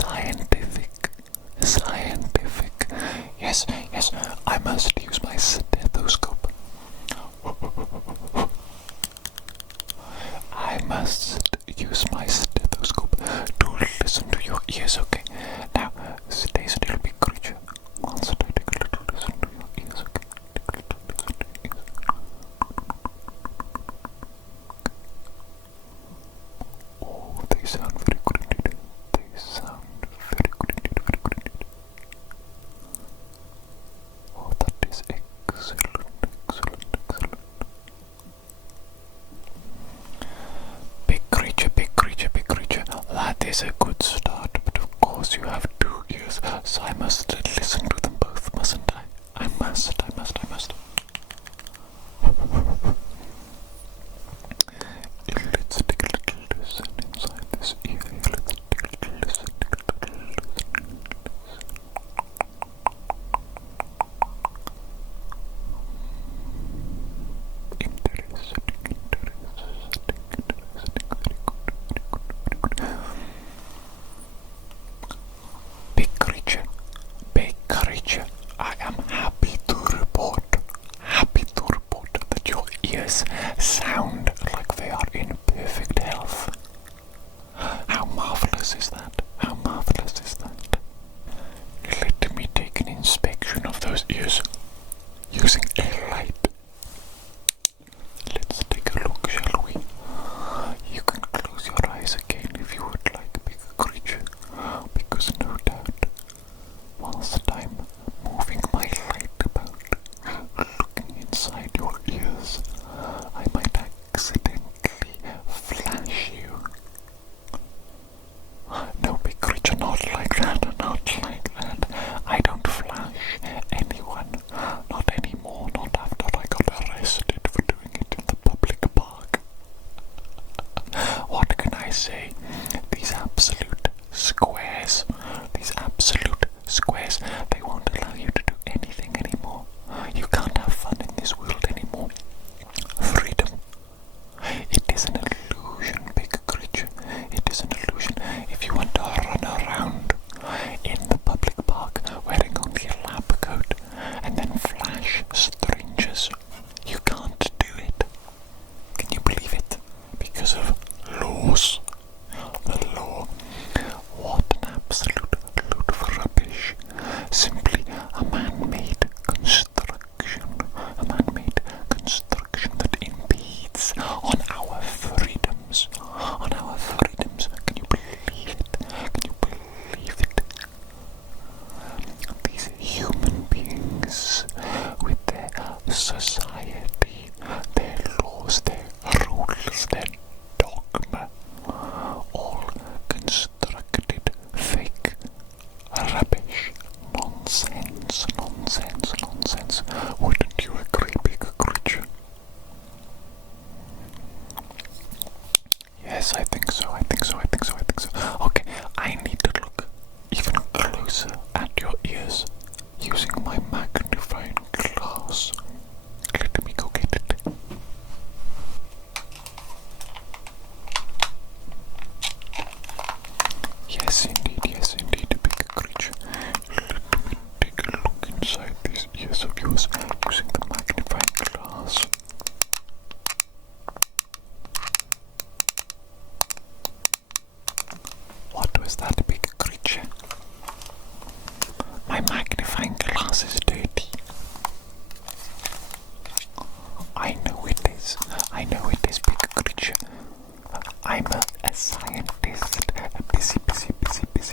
Scientific. Scientific. Yes, yes, I must use my stethoscope. I must use my stethoscope to listen to your ears, okay? Now, stay still, big creature. Whilst I take a little listen to your ears, okay? Take a little listen to your ears. Oh, they sound very good indeed. They sound very good indeed, very good indeed. Oh, that is excellent, excellent, excellent. Big creature, big creature, big creature. That is a good start, but of course you have 2 ears, so I must listen to them both, mustn't I? I must. Let's take a little listen inside this ear. Let's take a little listen, Interesting, very good. Big creature, I am happy to report that your ears sound like they are in perfect health. How marvelous is that? How marvelous is that? Let me take an inspection of those ears using a light. Let's take a look, shall we? You can close your eyes again if you would like, big creature, because no doubt, whilst I'm moving my light about, looking inside your ears, I might accidentally flash you. No, big creature, not like that, not like that. I don't flash anyone, not anymore, not after I got arrested for doing it in the public park. What can I say? These absolute squares, they won't allow you to do anything anymore. You can't have fun in this world anymore. Freedom. It is an illusion, big creature. It is an illusion. If you want to run around in the public park wearing only a lab coat and then flash strangers, you can't do it. Can you believe it? Because of laws. The law. What an absolute load of rubbish. Simply a man-made construction. A man-made construction that impedes on our freedoms. On our freedoms. Can you believe it? Can you believe it? These human beings with their society, their laws, their rules, their dogma, all constructed fake rubbish, nonsense. Wouldn't you agree, big creature? Yes, I think so. Okay, I need to look even closer at your ears using my magnifying glass. Let me go get it. Yes, indeed, big creature. Let me take a look inside these ears of yours using the magnifying glass. What was that, big creature? My magnifying glass is dirty. I know it is, big creature. I'm a scientist, a busy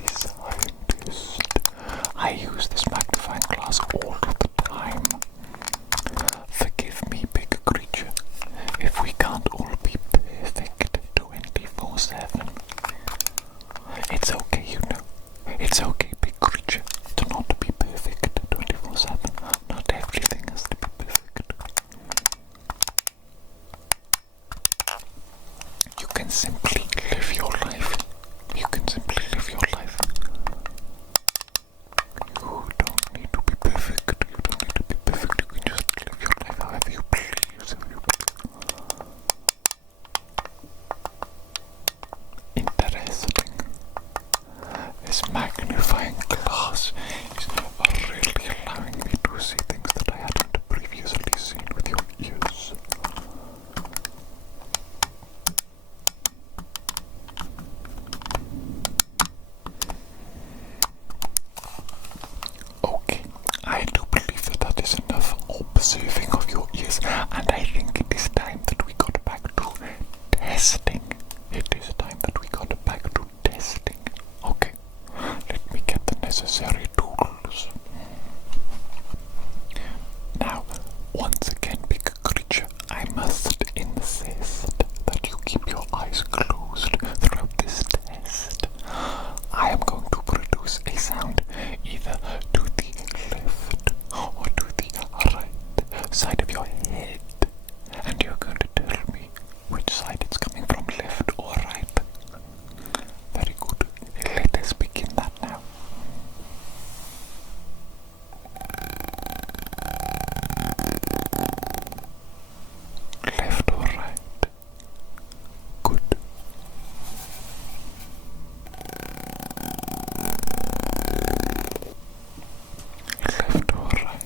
scientist. I use this magnifying glass all the time. Forgive me, big creature, if we can't all be perfect 24/7. It's okay, you know. It's okay, big creature, to not be perfect 24/7. Not everything has to be perfect. You can simply live your life. You magnifying glass is really allowing me to see things that I hadn't previously seen with your ears. Okay, I do believe that is enough observing of your ears, and I think it is time that we got back to testing. It is time that we got back to testing. Okay, let me get the necessary tools. Now, once again, big creature, I must insist that you keep your eyes closed throughout this test. I am going to produce a sound either to the left or to the right side of your head, and you're going to tell me which side it's coming from, left or right. Very good. Let us begin that now. Left or right? Good. Left or right?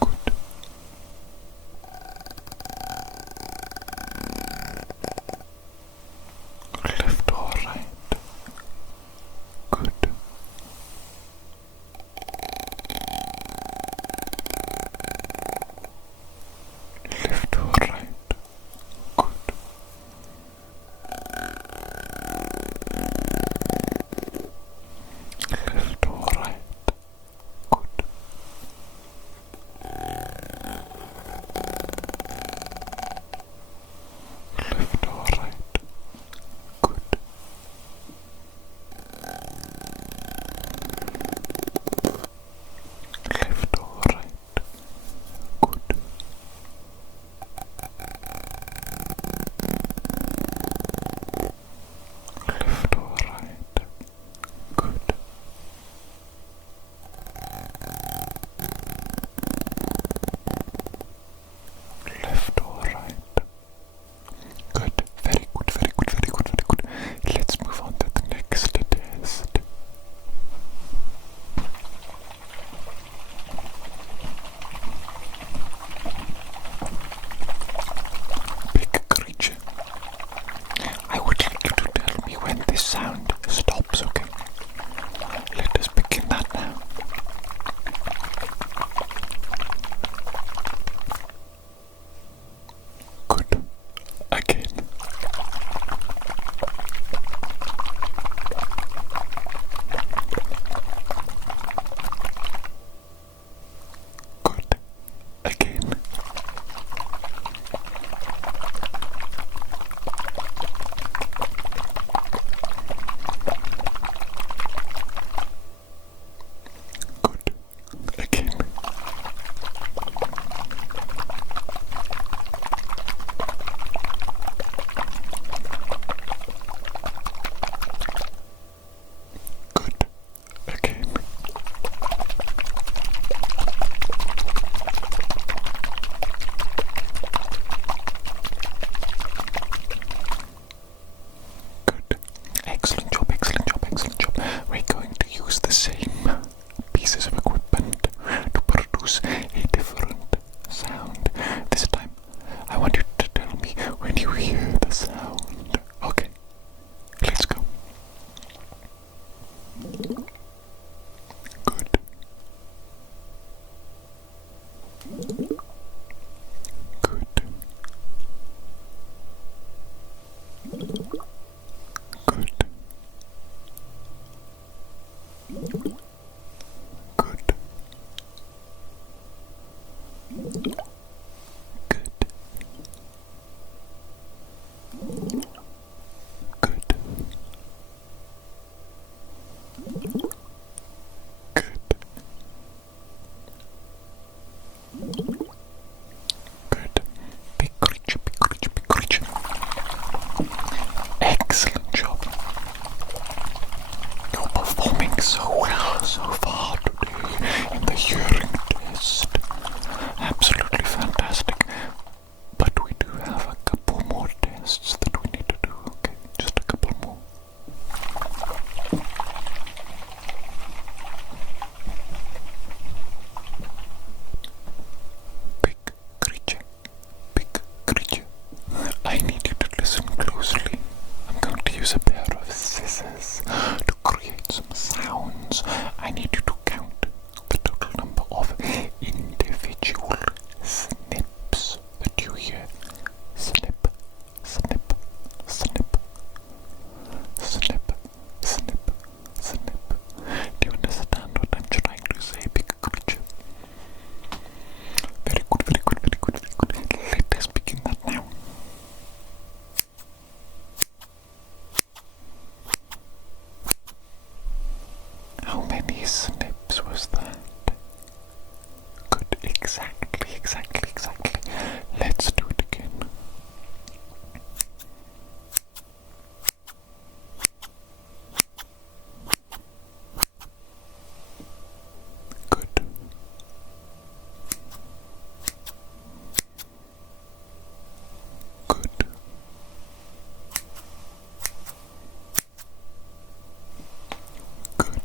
Good. Left or right? Good. Left or right? Good. Left or right? Good. Left or right? Good. Left or right? Good. Left or right? Good. Left or right? Good. Very good, very good, very good, very good. Let's move on to the next test. Big creature, I would like you to tell me when this sound stops, okay? Let us begin that now. Good. Again. Good. Again. Good. Again. Good. Again. Good. Excellent job, excellent job, excellent job. We're going to use the same pieces of equipment to produce a different sound. This time, I want you to tell me when you hear the sound. Okay, let's go. Good. Good. Good. Good. Good. Good. Good. Big creature, big creature, big creature. Excellent job. You're performing so well so far today in the hearing test. Absolutely fantastic. But we do have a couple more tests that we need to do, okay? Just a couple more. response, I need you to count the total number of individual snips that you hear. Snip, snip, snip, snip, snip, snip. Do you understand what I'm trying to say, big creature? Very good, very good, very good, very good. Let us begin that now. How many snips was that? Good, exactly, exactly, exactly. Let's do it again. Good. Good. Good.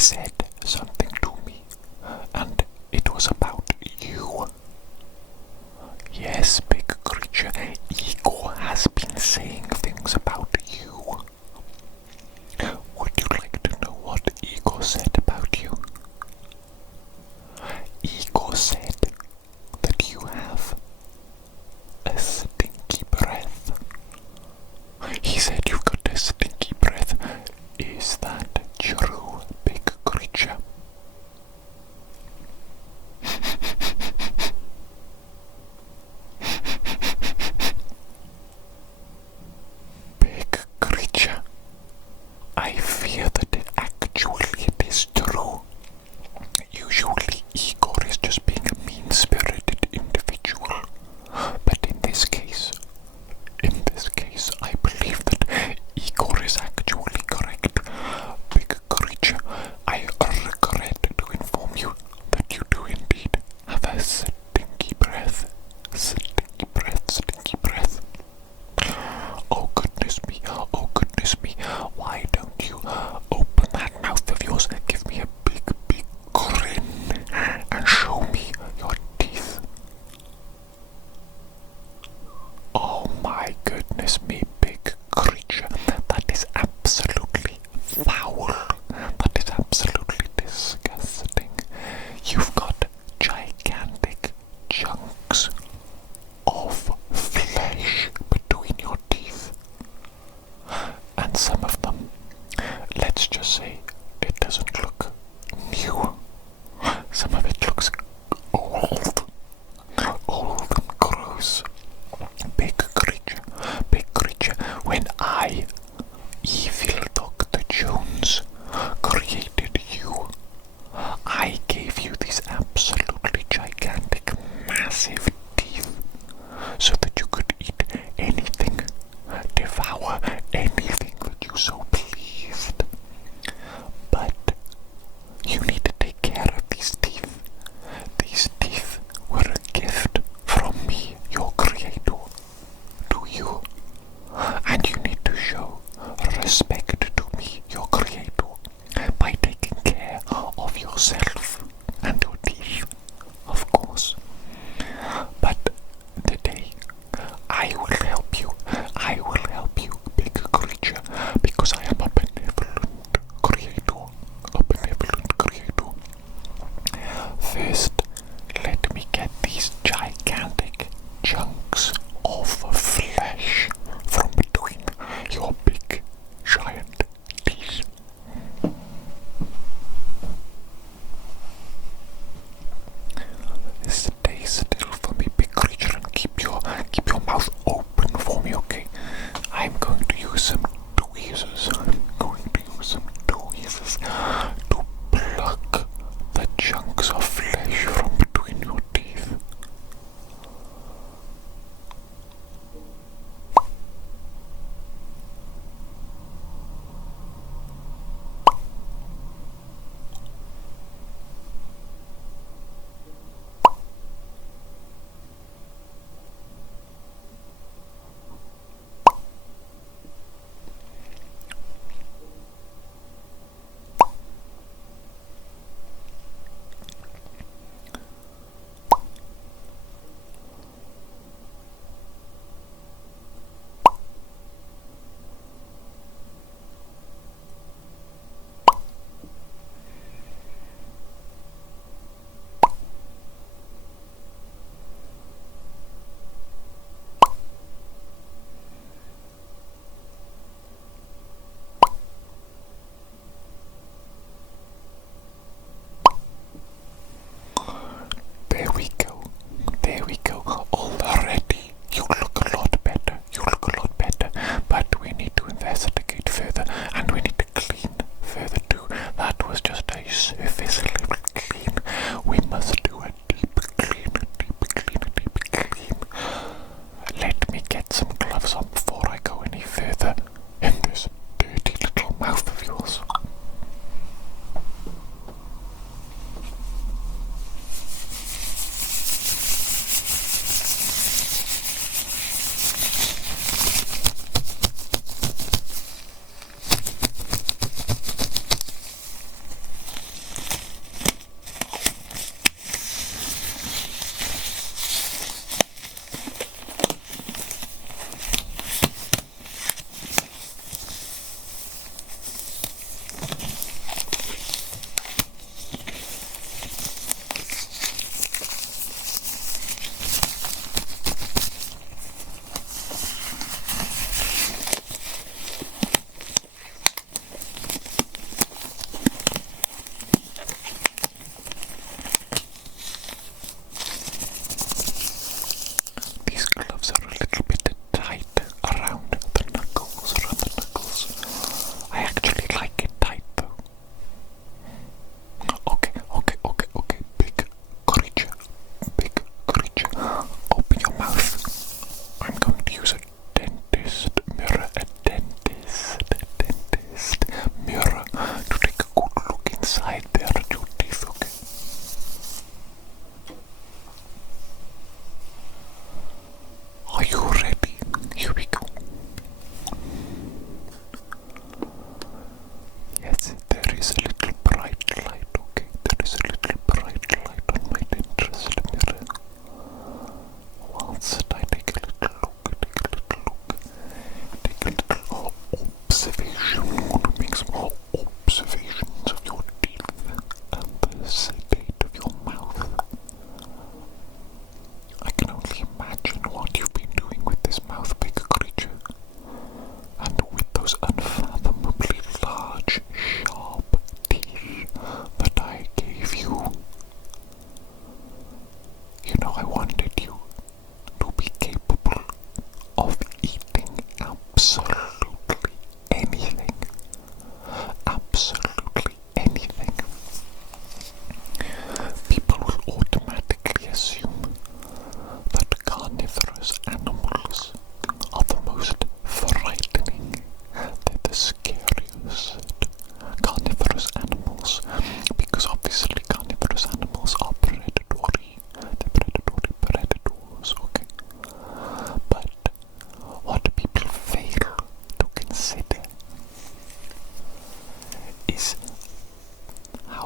said something to me, and it was about you. Yes, big creature, Igor has been saying things about you. Would you like to know what Igor said about you? Igor said that you have a stinky breath. He said you've got a stinky breath. Is that true, big creature? Big creature, I fear that actually it is true. Usually Igor is just being a mean-spirited individual, but in this case, I believe that Igor is actually correct. Big creature, I regret to inform you that you do indeed have a stinky breath. Stinky breath, stinky breath. Oh goodness me, why don't you open that mouth of yours, give me a big, big grin, and show me your teeth. Oh my goodness me, big creature, that is absolutely foul. That is absolutely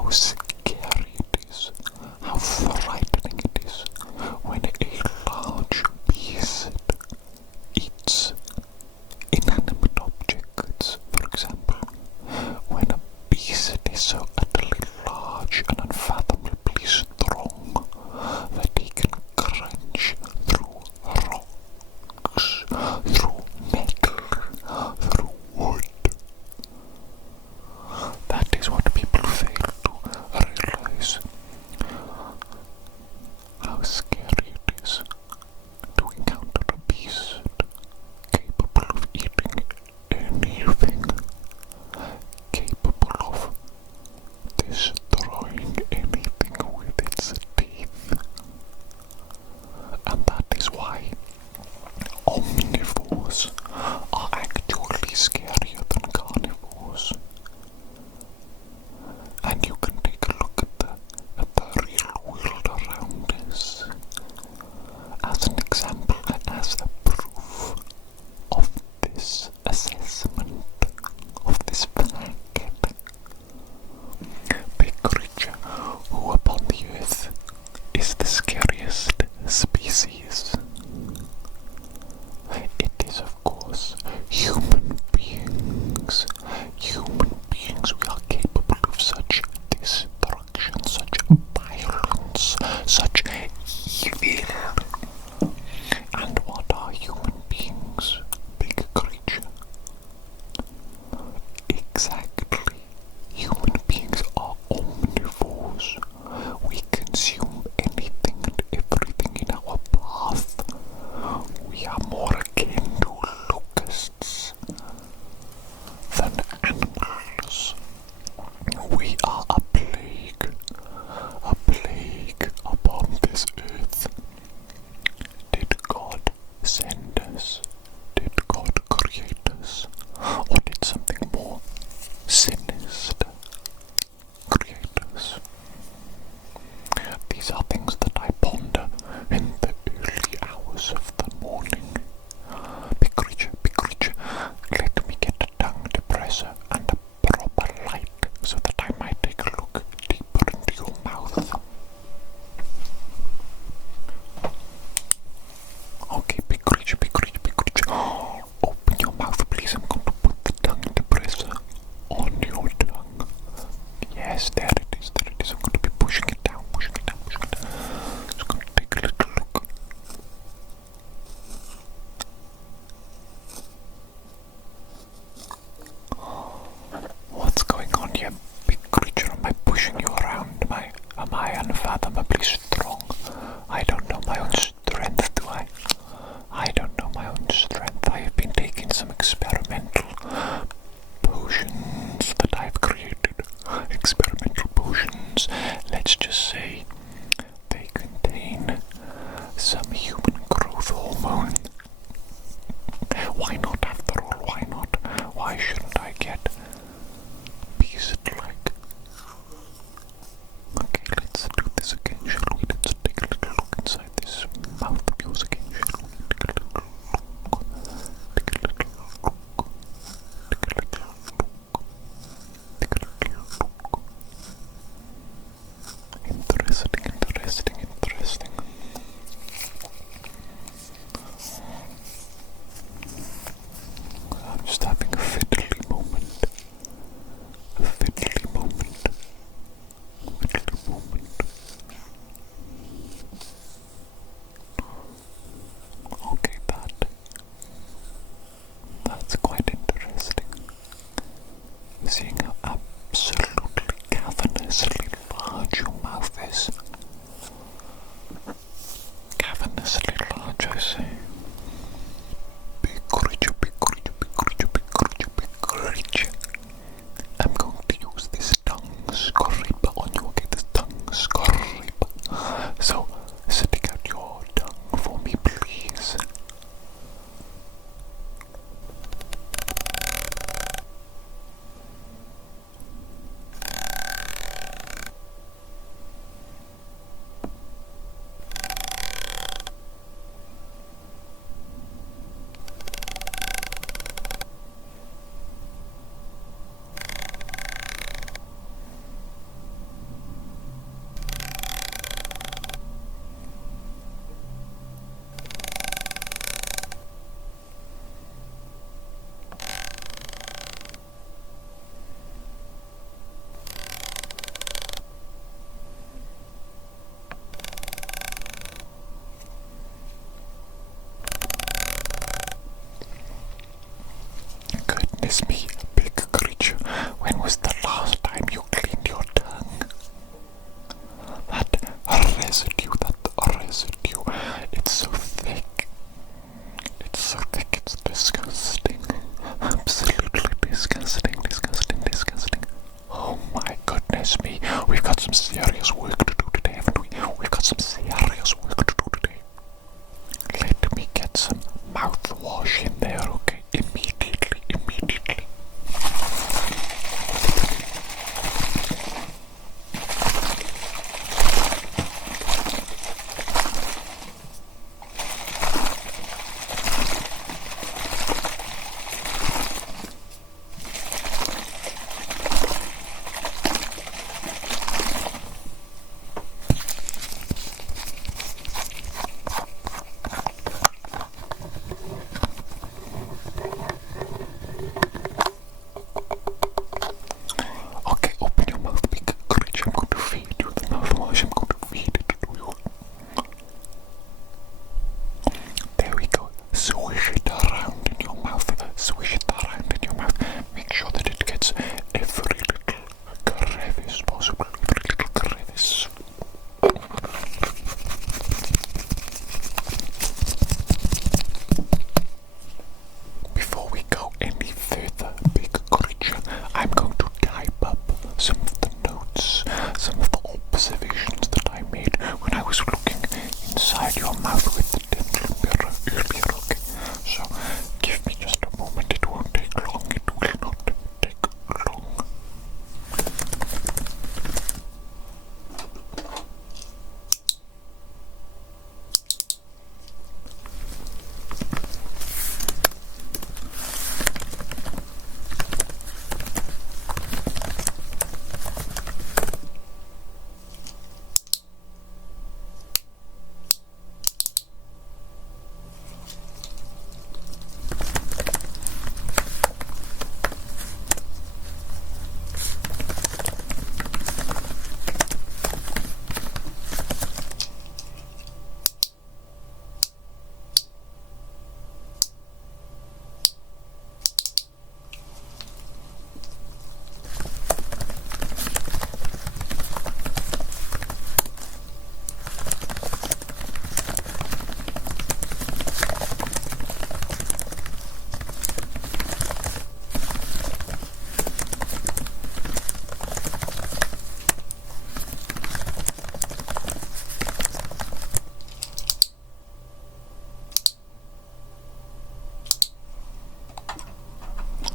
how scary it is, how frightening it is when a large beast eats inanimate objects. For example, when a beast is so utterly large and unfathomably strong that he can crunch through rocks, through metal, through wood. That is what people fail to realize. How scary it is to encounter a beast capable of eating anything, capable of destroying anything with its teeth. And that is why omnivores are actually scarier than carnivores. And you can take a look at the real world around us as an example and as a proof of this assessment, of this fact. Big creature who upon the earth is the scariest species. It is, of course, human beings. Human beings, we are capable of such destruction, such violence, such evil. And what are human beings, big creature? Exactly. Human beings are omnivores. We consume anything and everything in our path. We are more akin to locusts than animals. We are a plague upon this earth. Did God send us? Did God create us? Or did something more sinister create us? These are things that I ponder in the early hours of the morning. Big creature, let me get a tongue depressor and a proper light so that I might take a look deeper into your mouth. Okay, big creature. Open your mouth, please. I'm going to put the tongue depressor on your tongue. Yes, there it is. I'm going to be pushing it down. Just going to take a little look. What's going on here, big creature? Am I pushing you around? Am I unfathomably strong? I don't know my own strength, do I? I don't know my own strength. I have been taking some experimental potions that I've created. Experimental potions. Let's just say they contain some human growth hormone. Why not, after all? Why not? Why shouldn't I get beast-like? Okay, let's do this again, shall we? Let's take a little look inside this mouth of yours again, shall we? Take a little look. Interesting. goodness me. We've got some serious work to do today, haven't we? We've got some serious work to do today. Let me get some mouthwash in there, okay? Immediately. Okay, open your mouth, big creature. I'm going to feed you the mouthwash. I'm going to feed it to you. There we go. Swish it around in your mouth. Swish it around in your mouth. Make sure that it gets every little crevice possible. Every little crevice. Before we go any further, big creature, I'm going to type up some of the notes, some of the observations that I made when I was looking inside your mouth with the dental mirror earlier, okay? So, give me just a moment, it won't take long, it will not take long.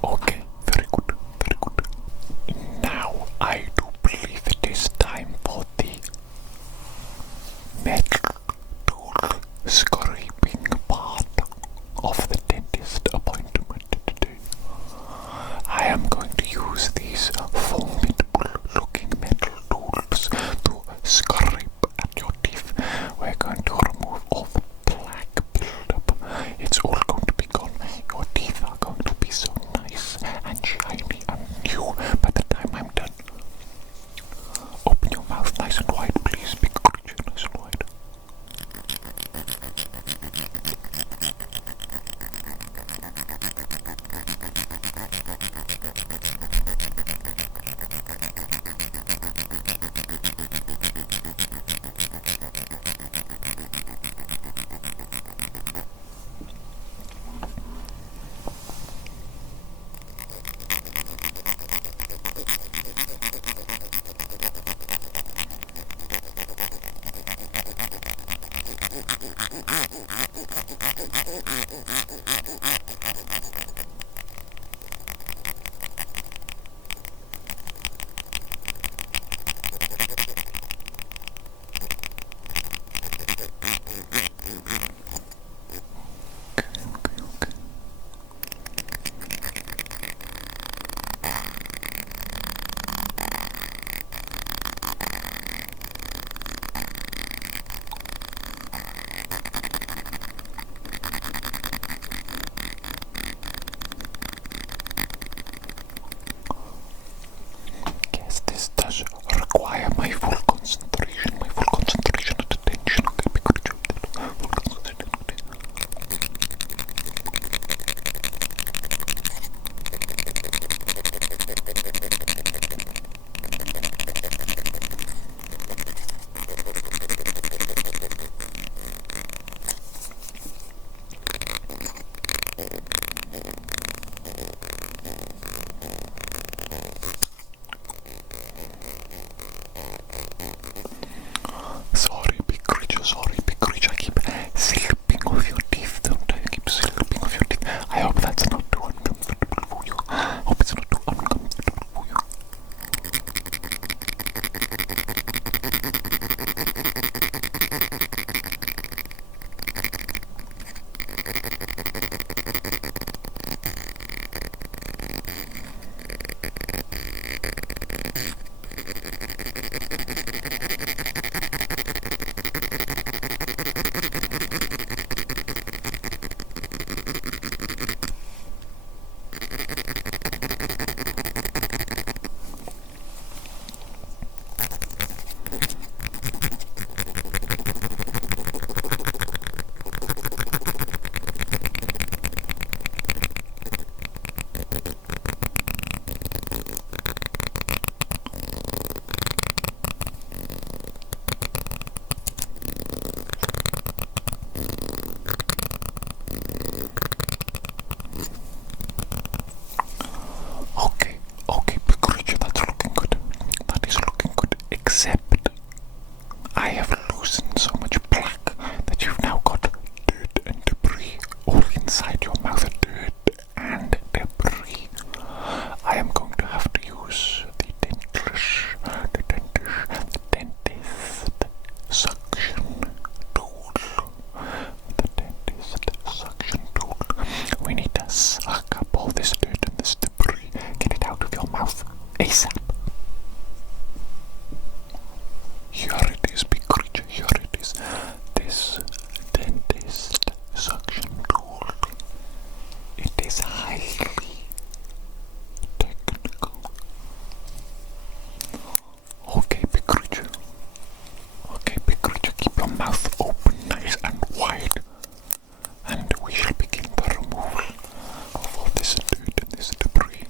Okay, very good, very good. Now I do believe it is time for the metal tool scraping part of the dentist appointment today. I am going to use these formidable looking metal tools to scrape at your teeth. We're going to remove all the black buildup. It's all going to be gone. Your teeth are going to be so nice and shiny and new by the time I'm done. Open your mouth nice and wide, please, big creature, nice and wide. Except I have loosened so much plaque that you've now got dirt and debris all inside your mouth. Dirt and debris. I am going to have to use the dentist suction tool. The dentist suction tool. We need to suck up all this dirt and this debris. Get it out of your mouth ASAP. Here it is, big creature. Here it is. This dentist suction tool. It is highly technical. Okay, big creature. Okay, big creature, keep your mouth open, nice and wide. And we shall begin the removal of all this dirt and this debris.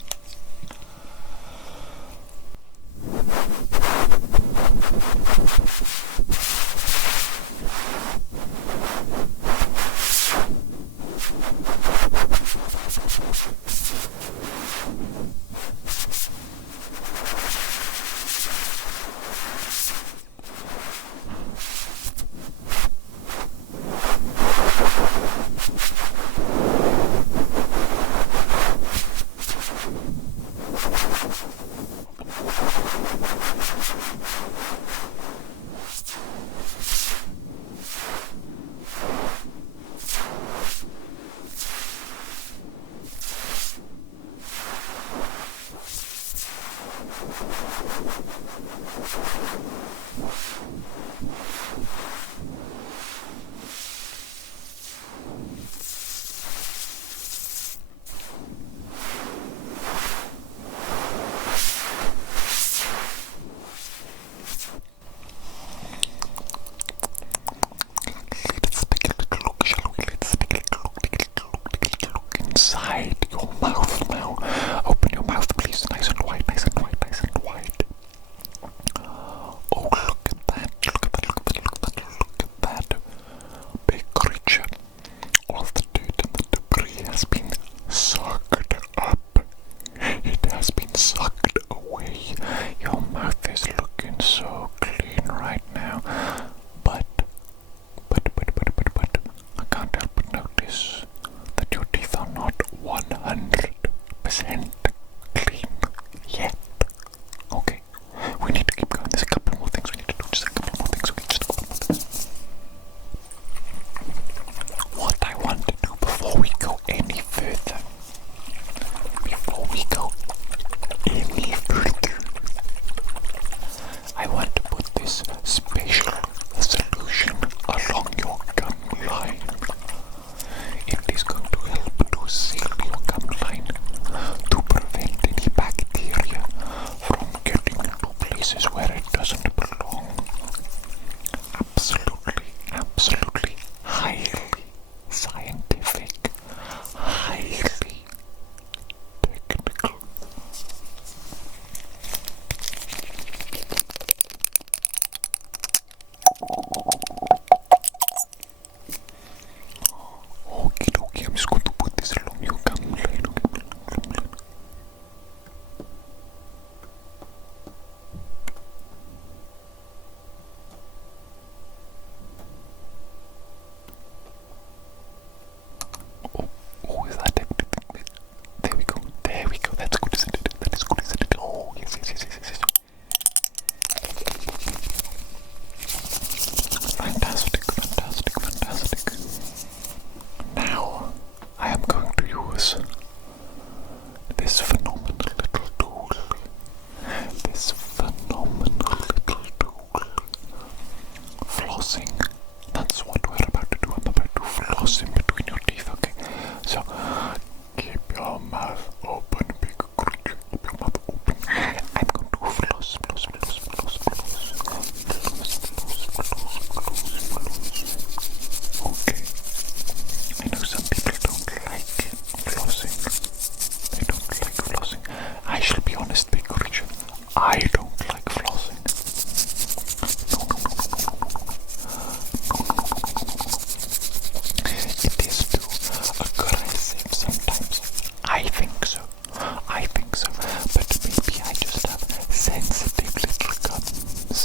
Inside your mouth now. Open your mouth, please. Nice and wide, nice and wide, nice and wide. Oh, look at that. Look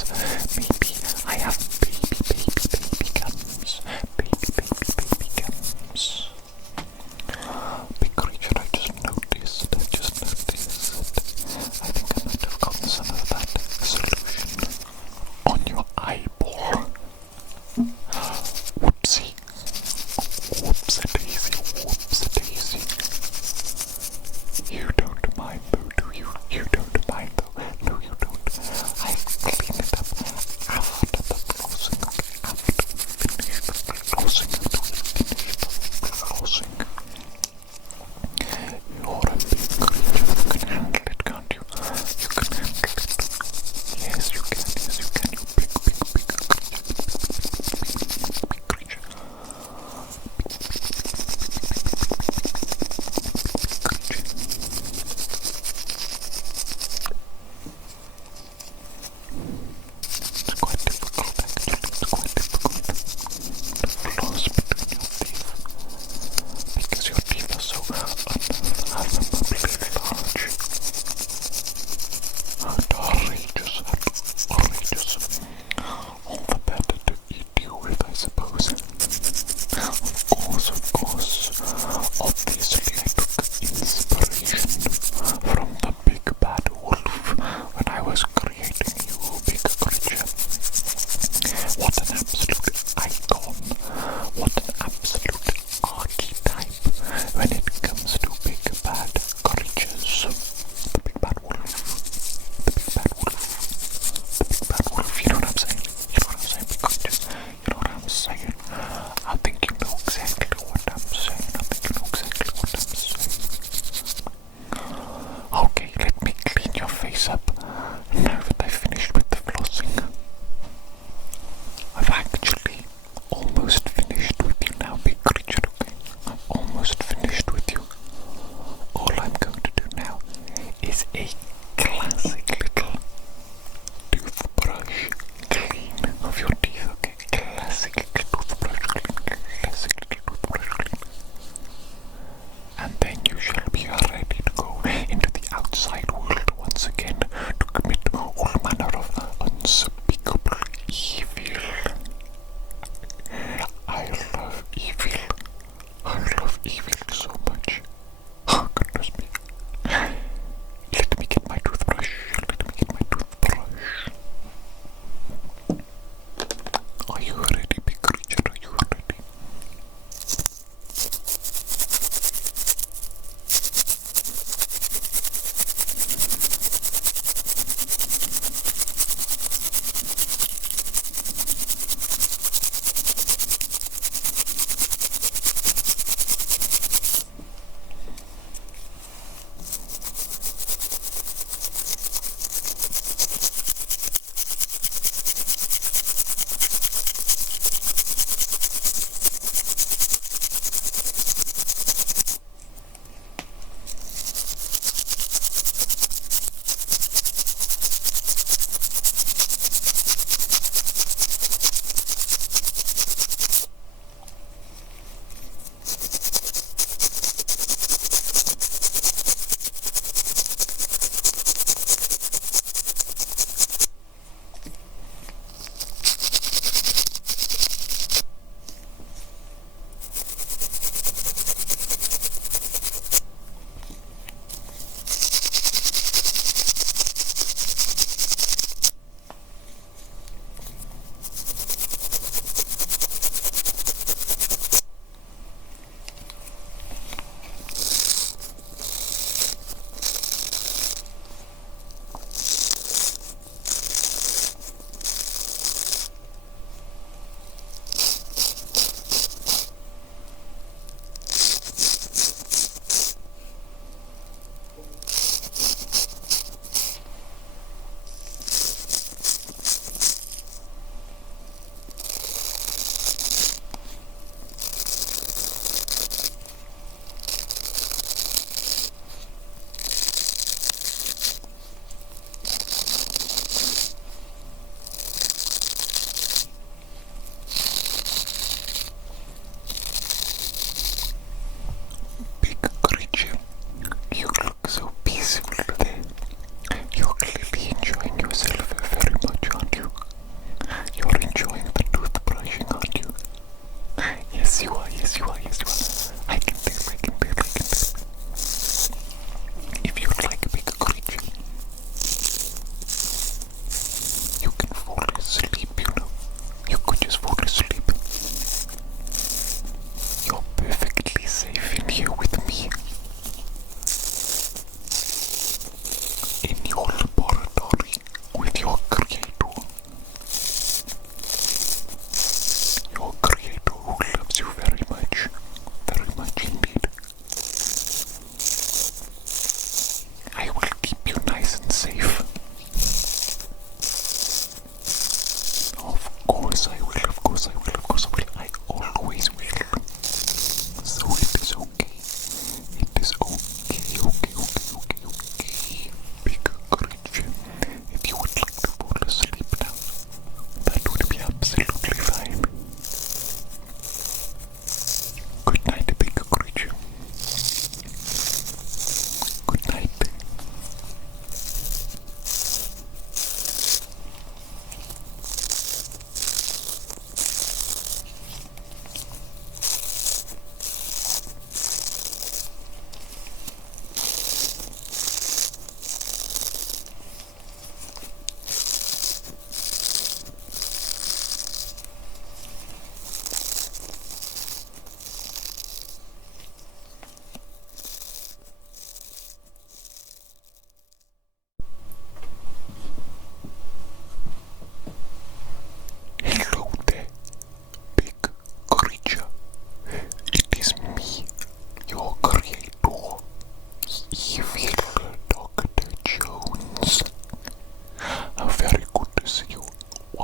gums. Maybe I have baby gums. Baby gums. Big creature, I just noticed. I think I might have gotten some of that solution on your eyeball. Whoopsie. Whoopsie-daisy. You don't mind though, do you? You don't mind though. No, you don't. I've cleaned it up.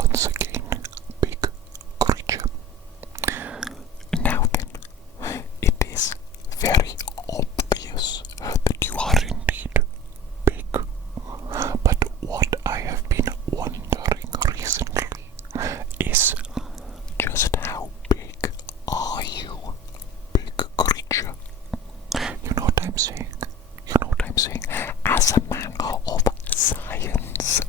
once again, big creature. Now then, it is very obvious that you are indeed big. But what I have been wondering recently is just how big are you, big creature? You know what I'm saying? You know what I'm saying? As a man of science,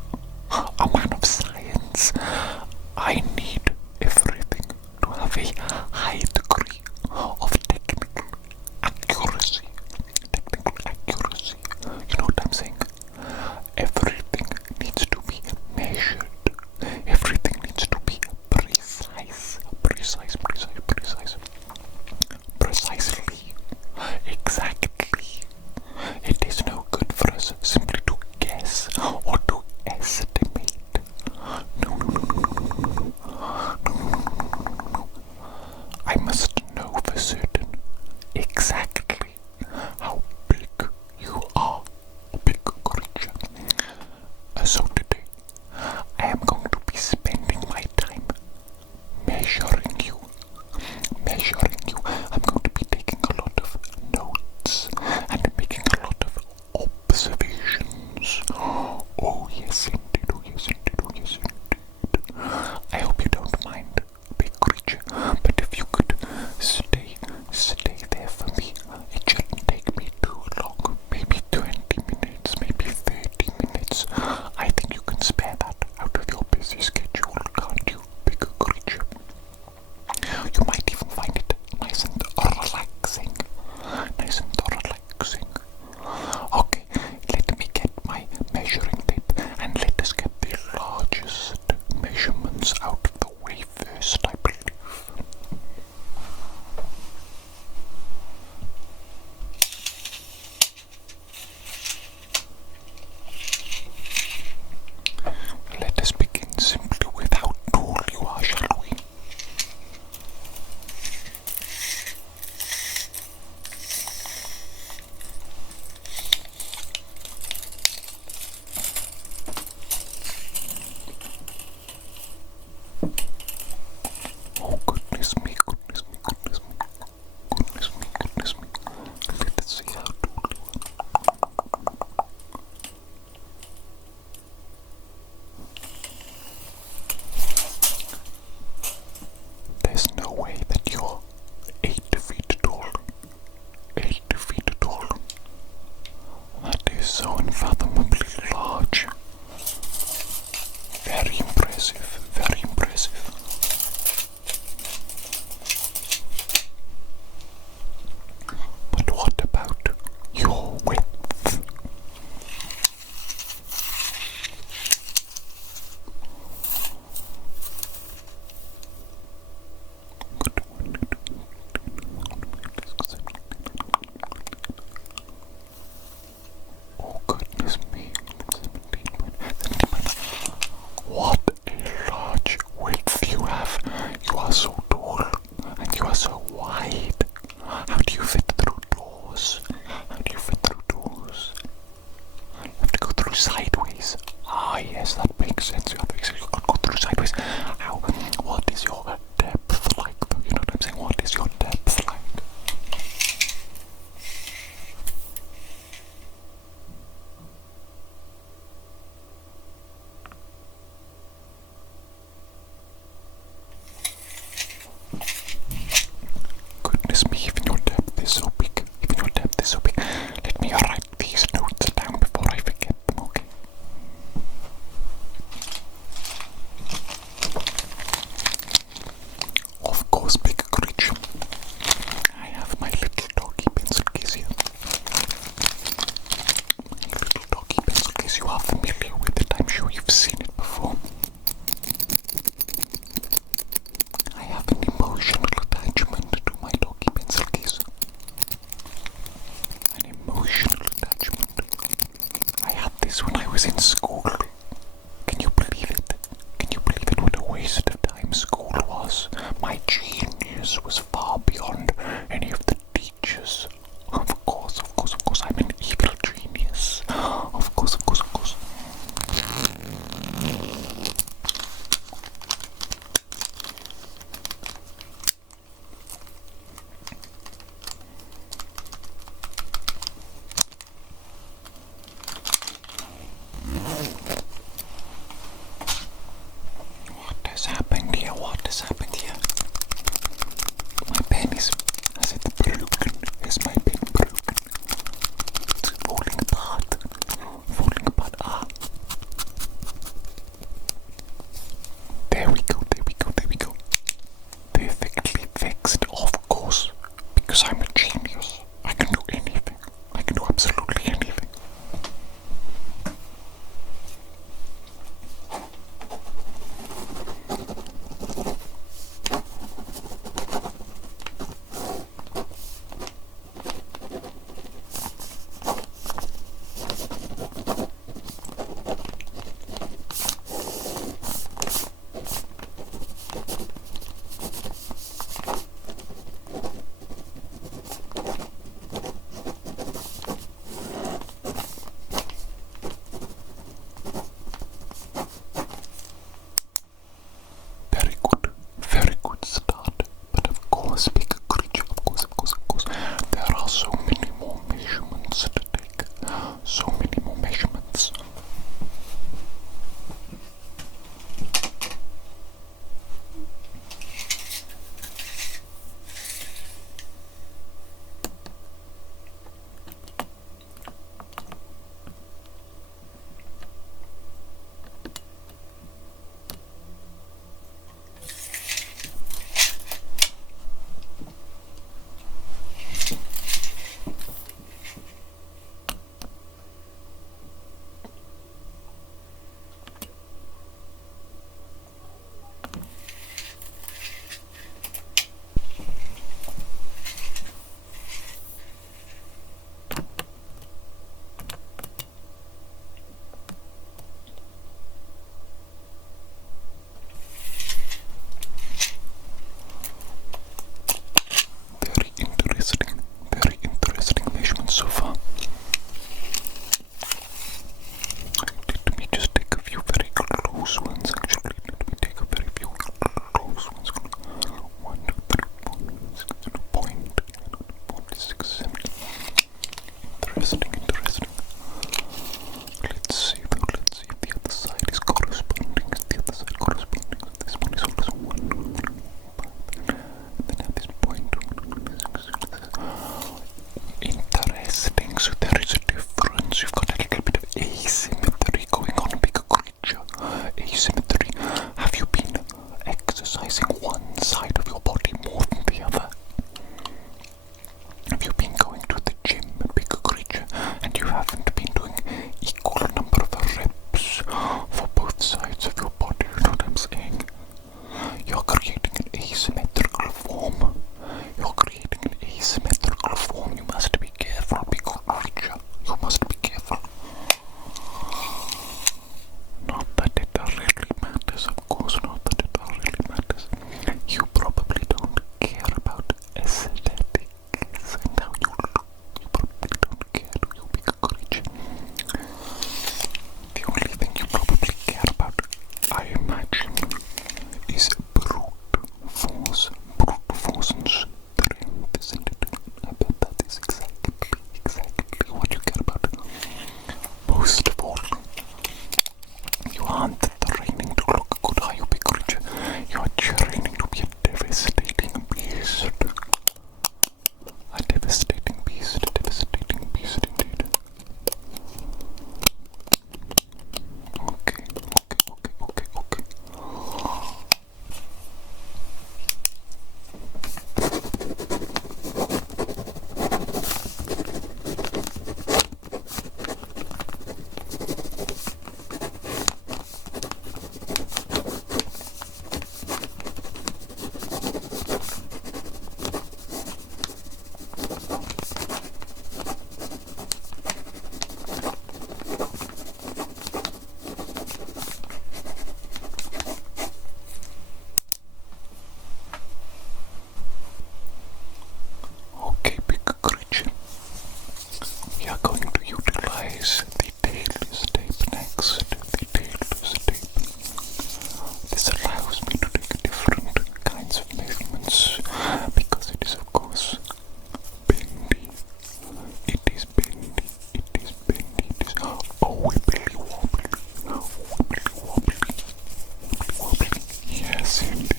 Yes, indeed.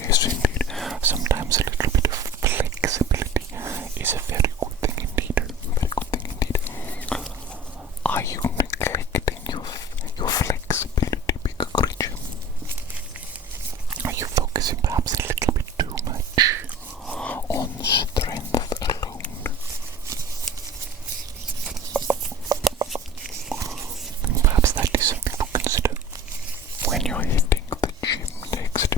Yes, indeed. Sometimes a little bit of flexibility is a very good thing indeed. Very good thing indeed. Are you neglecting your flexibility, big creature? Are you focusing perhaps a little bit too much on strength alone? Perhaps that is something to consider when you're hitting the gym next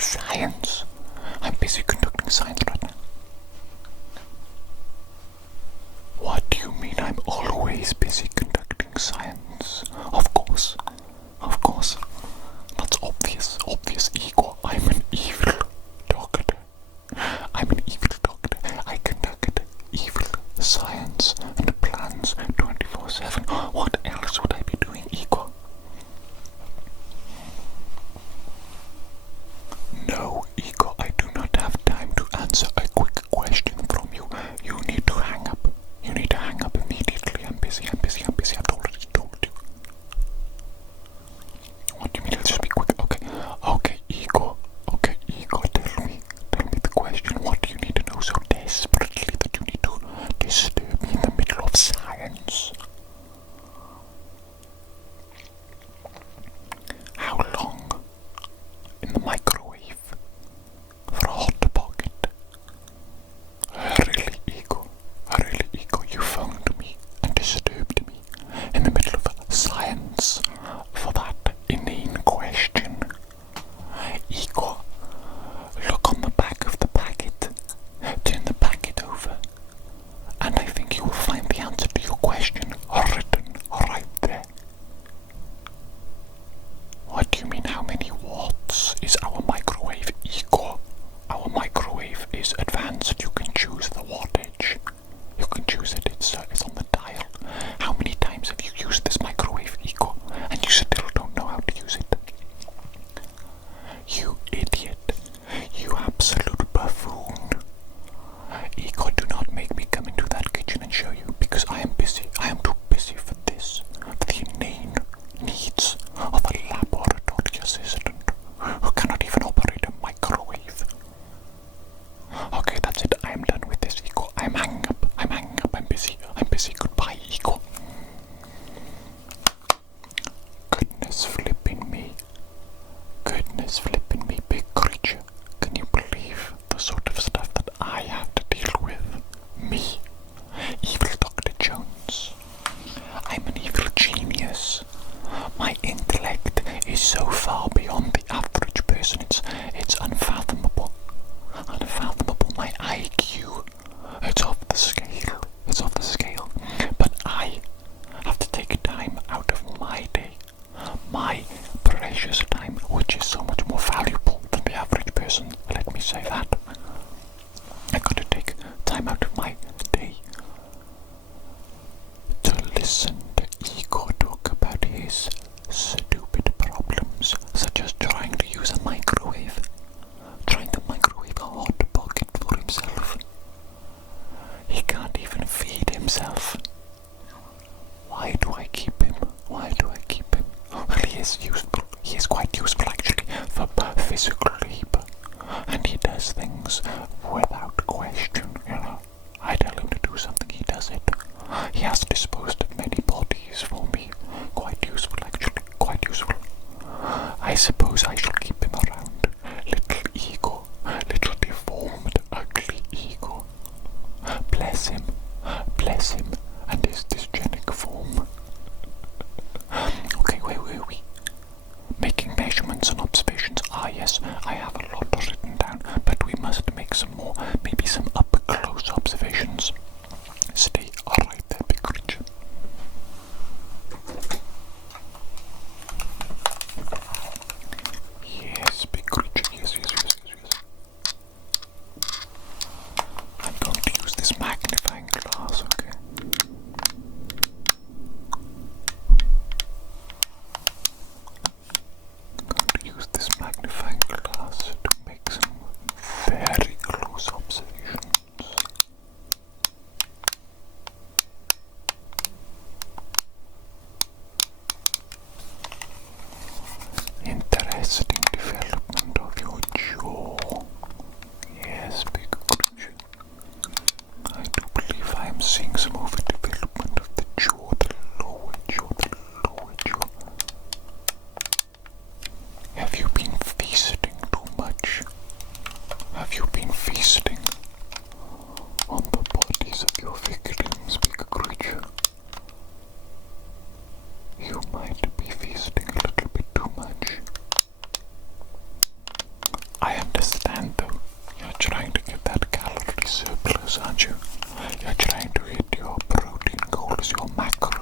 science. I'm busy conducting science right now. What do you mean I'm always busy conducting science? Of course. Of course. That's obvious. Obvious, Igor. I'm an evil doctor. I'm an evil doctor. I conduct evil science and plans 24/7. What else would I be doing, Igor? No, Igor, I do not have time to answer a quick question from you. You need to hang up. You need to hang up immediately. I'm busy. I've already told you. What do you mean it'll just be quick? Okay, Igor, tell me the question. What do you need to know so desperately that you need to disturb me in the middle of science? How long in the microwave for a hot pocket? Really, Igor, you phoned me and disturbed me in the middle of science for that inane question. Igor, look on the back of the packet, turn the packet over, and I think you will find the answer to your question written right there. What do you mean, how many watts is our microwave, Igor? Our microwave is advanced. You can choose the wattage. You can choose it. It's on the dial. How many times have you used this microwave, Igor? And you still don't know how to use it? You idiot. You absolute buffoon. Igor, do not make me come into that kitchen and show you, because I am busy. I am too busy for this. For the inane needs of a laboratory assistant who cannot even operate a microwave. Okay, that's it. I am done with this, Igor. I'm hanging up. I'm busy. Goodbye, Igor. Goodness flipping me, big creature. Can you believe the sort of stuff that I have to deal with? Me, evil Dr. Jones. I'm an evil genius. My intellect is so far beyond the average person, it's unfathomable. My IQ, it's off the scale. But I have to take time out of my day, my precious time, which is so much more valuable than the average person. Let me say that. I got to take time out of my day to listen to Igor talk about his stupid problems, such as trying to use a microwave, trying to microwave a hot pocket for himself. He can't even feed himself. Why do I keep him? Well, he is useful. He is quite useful, actually, for physical labor. And he does things without question, you know. I tell him to do something, he does it. He has disposed of many bodies for me. Quite useful, actually, quite useful. I suppose I shall keep him around. Little Igor, little deformed, ugly Igor. Bless him, and his dysgenic form. Okay, where were we? Making measurements and observations. Ah, yes, I have a lot written down, but we must make some can though. You're trying to get that calorie surplus, aren't you? You're trying to hit your protein goals, your macro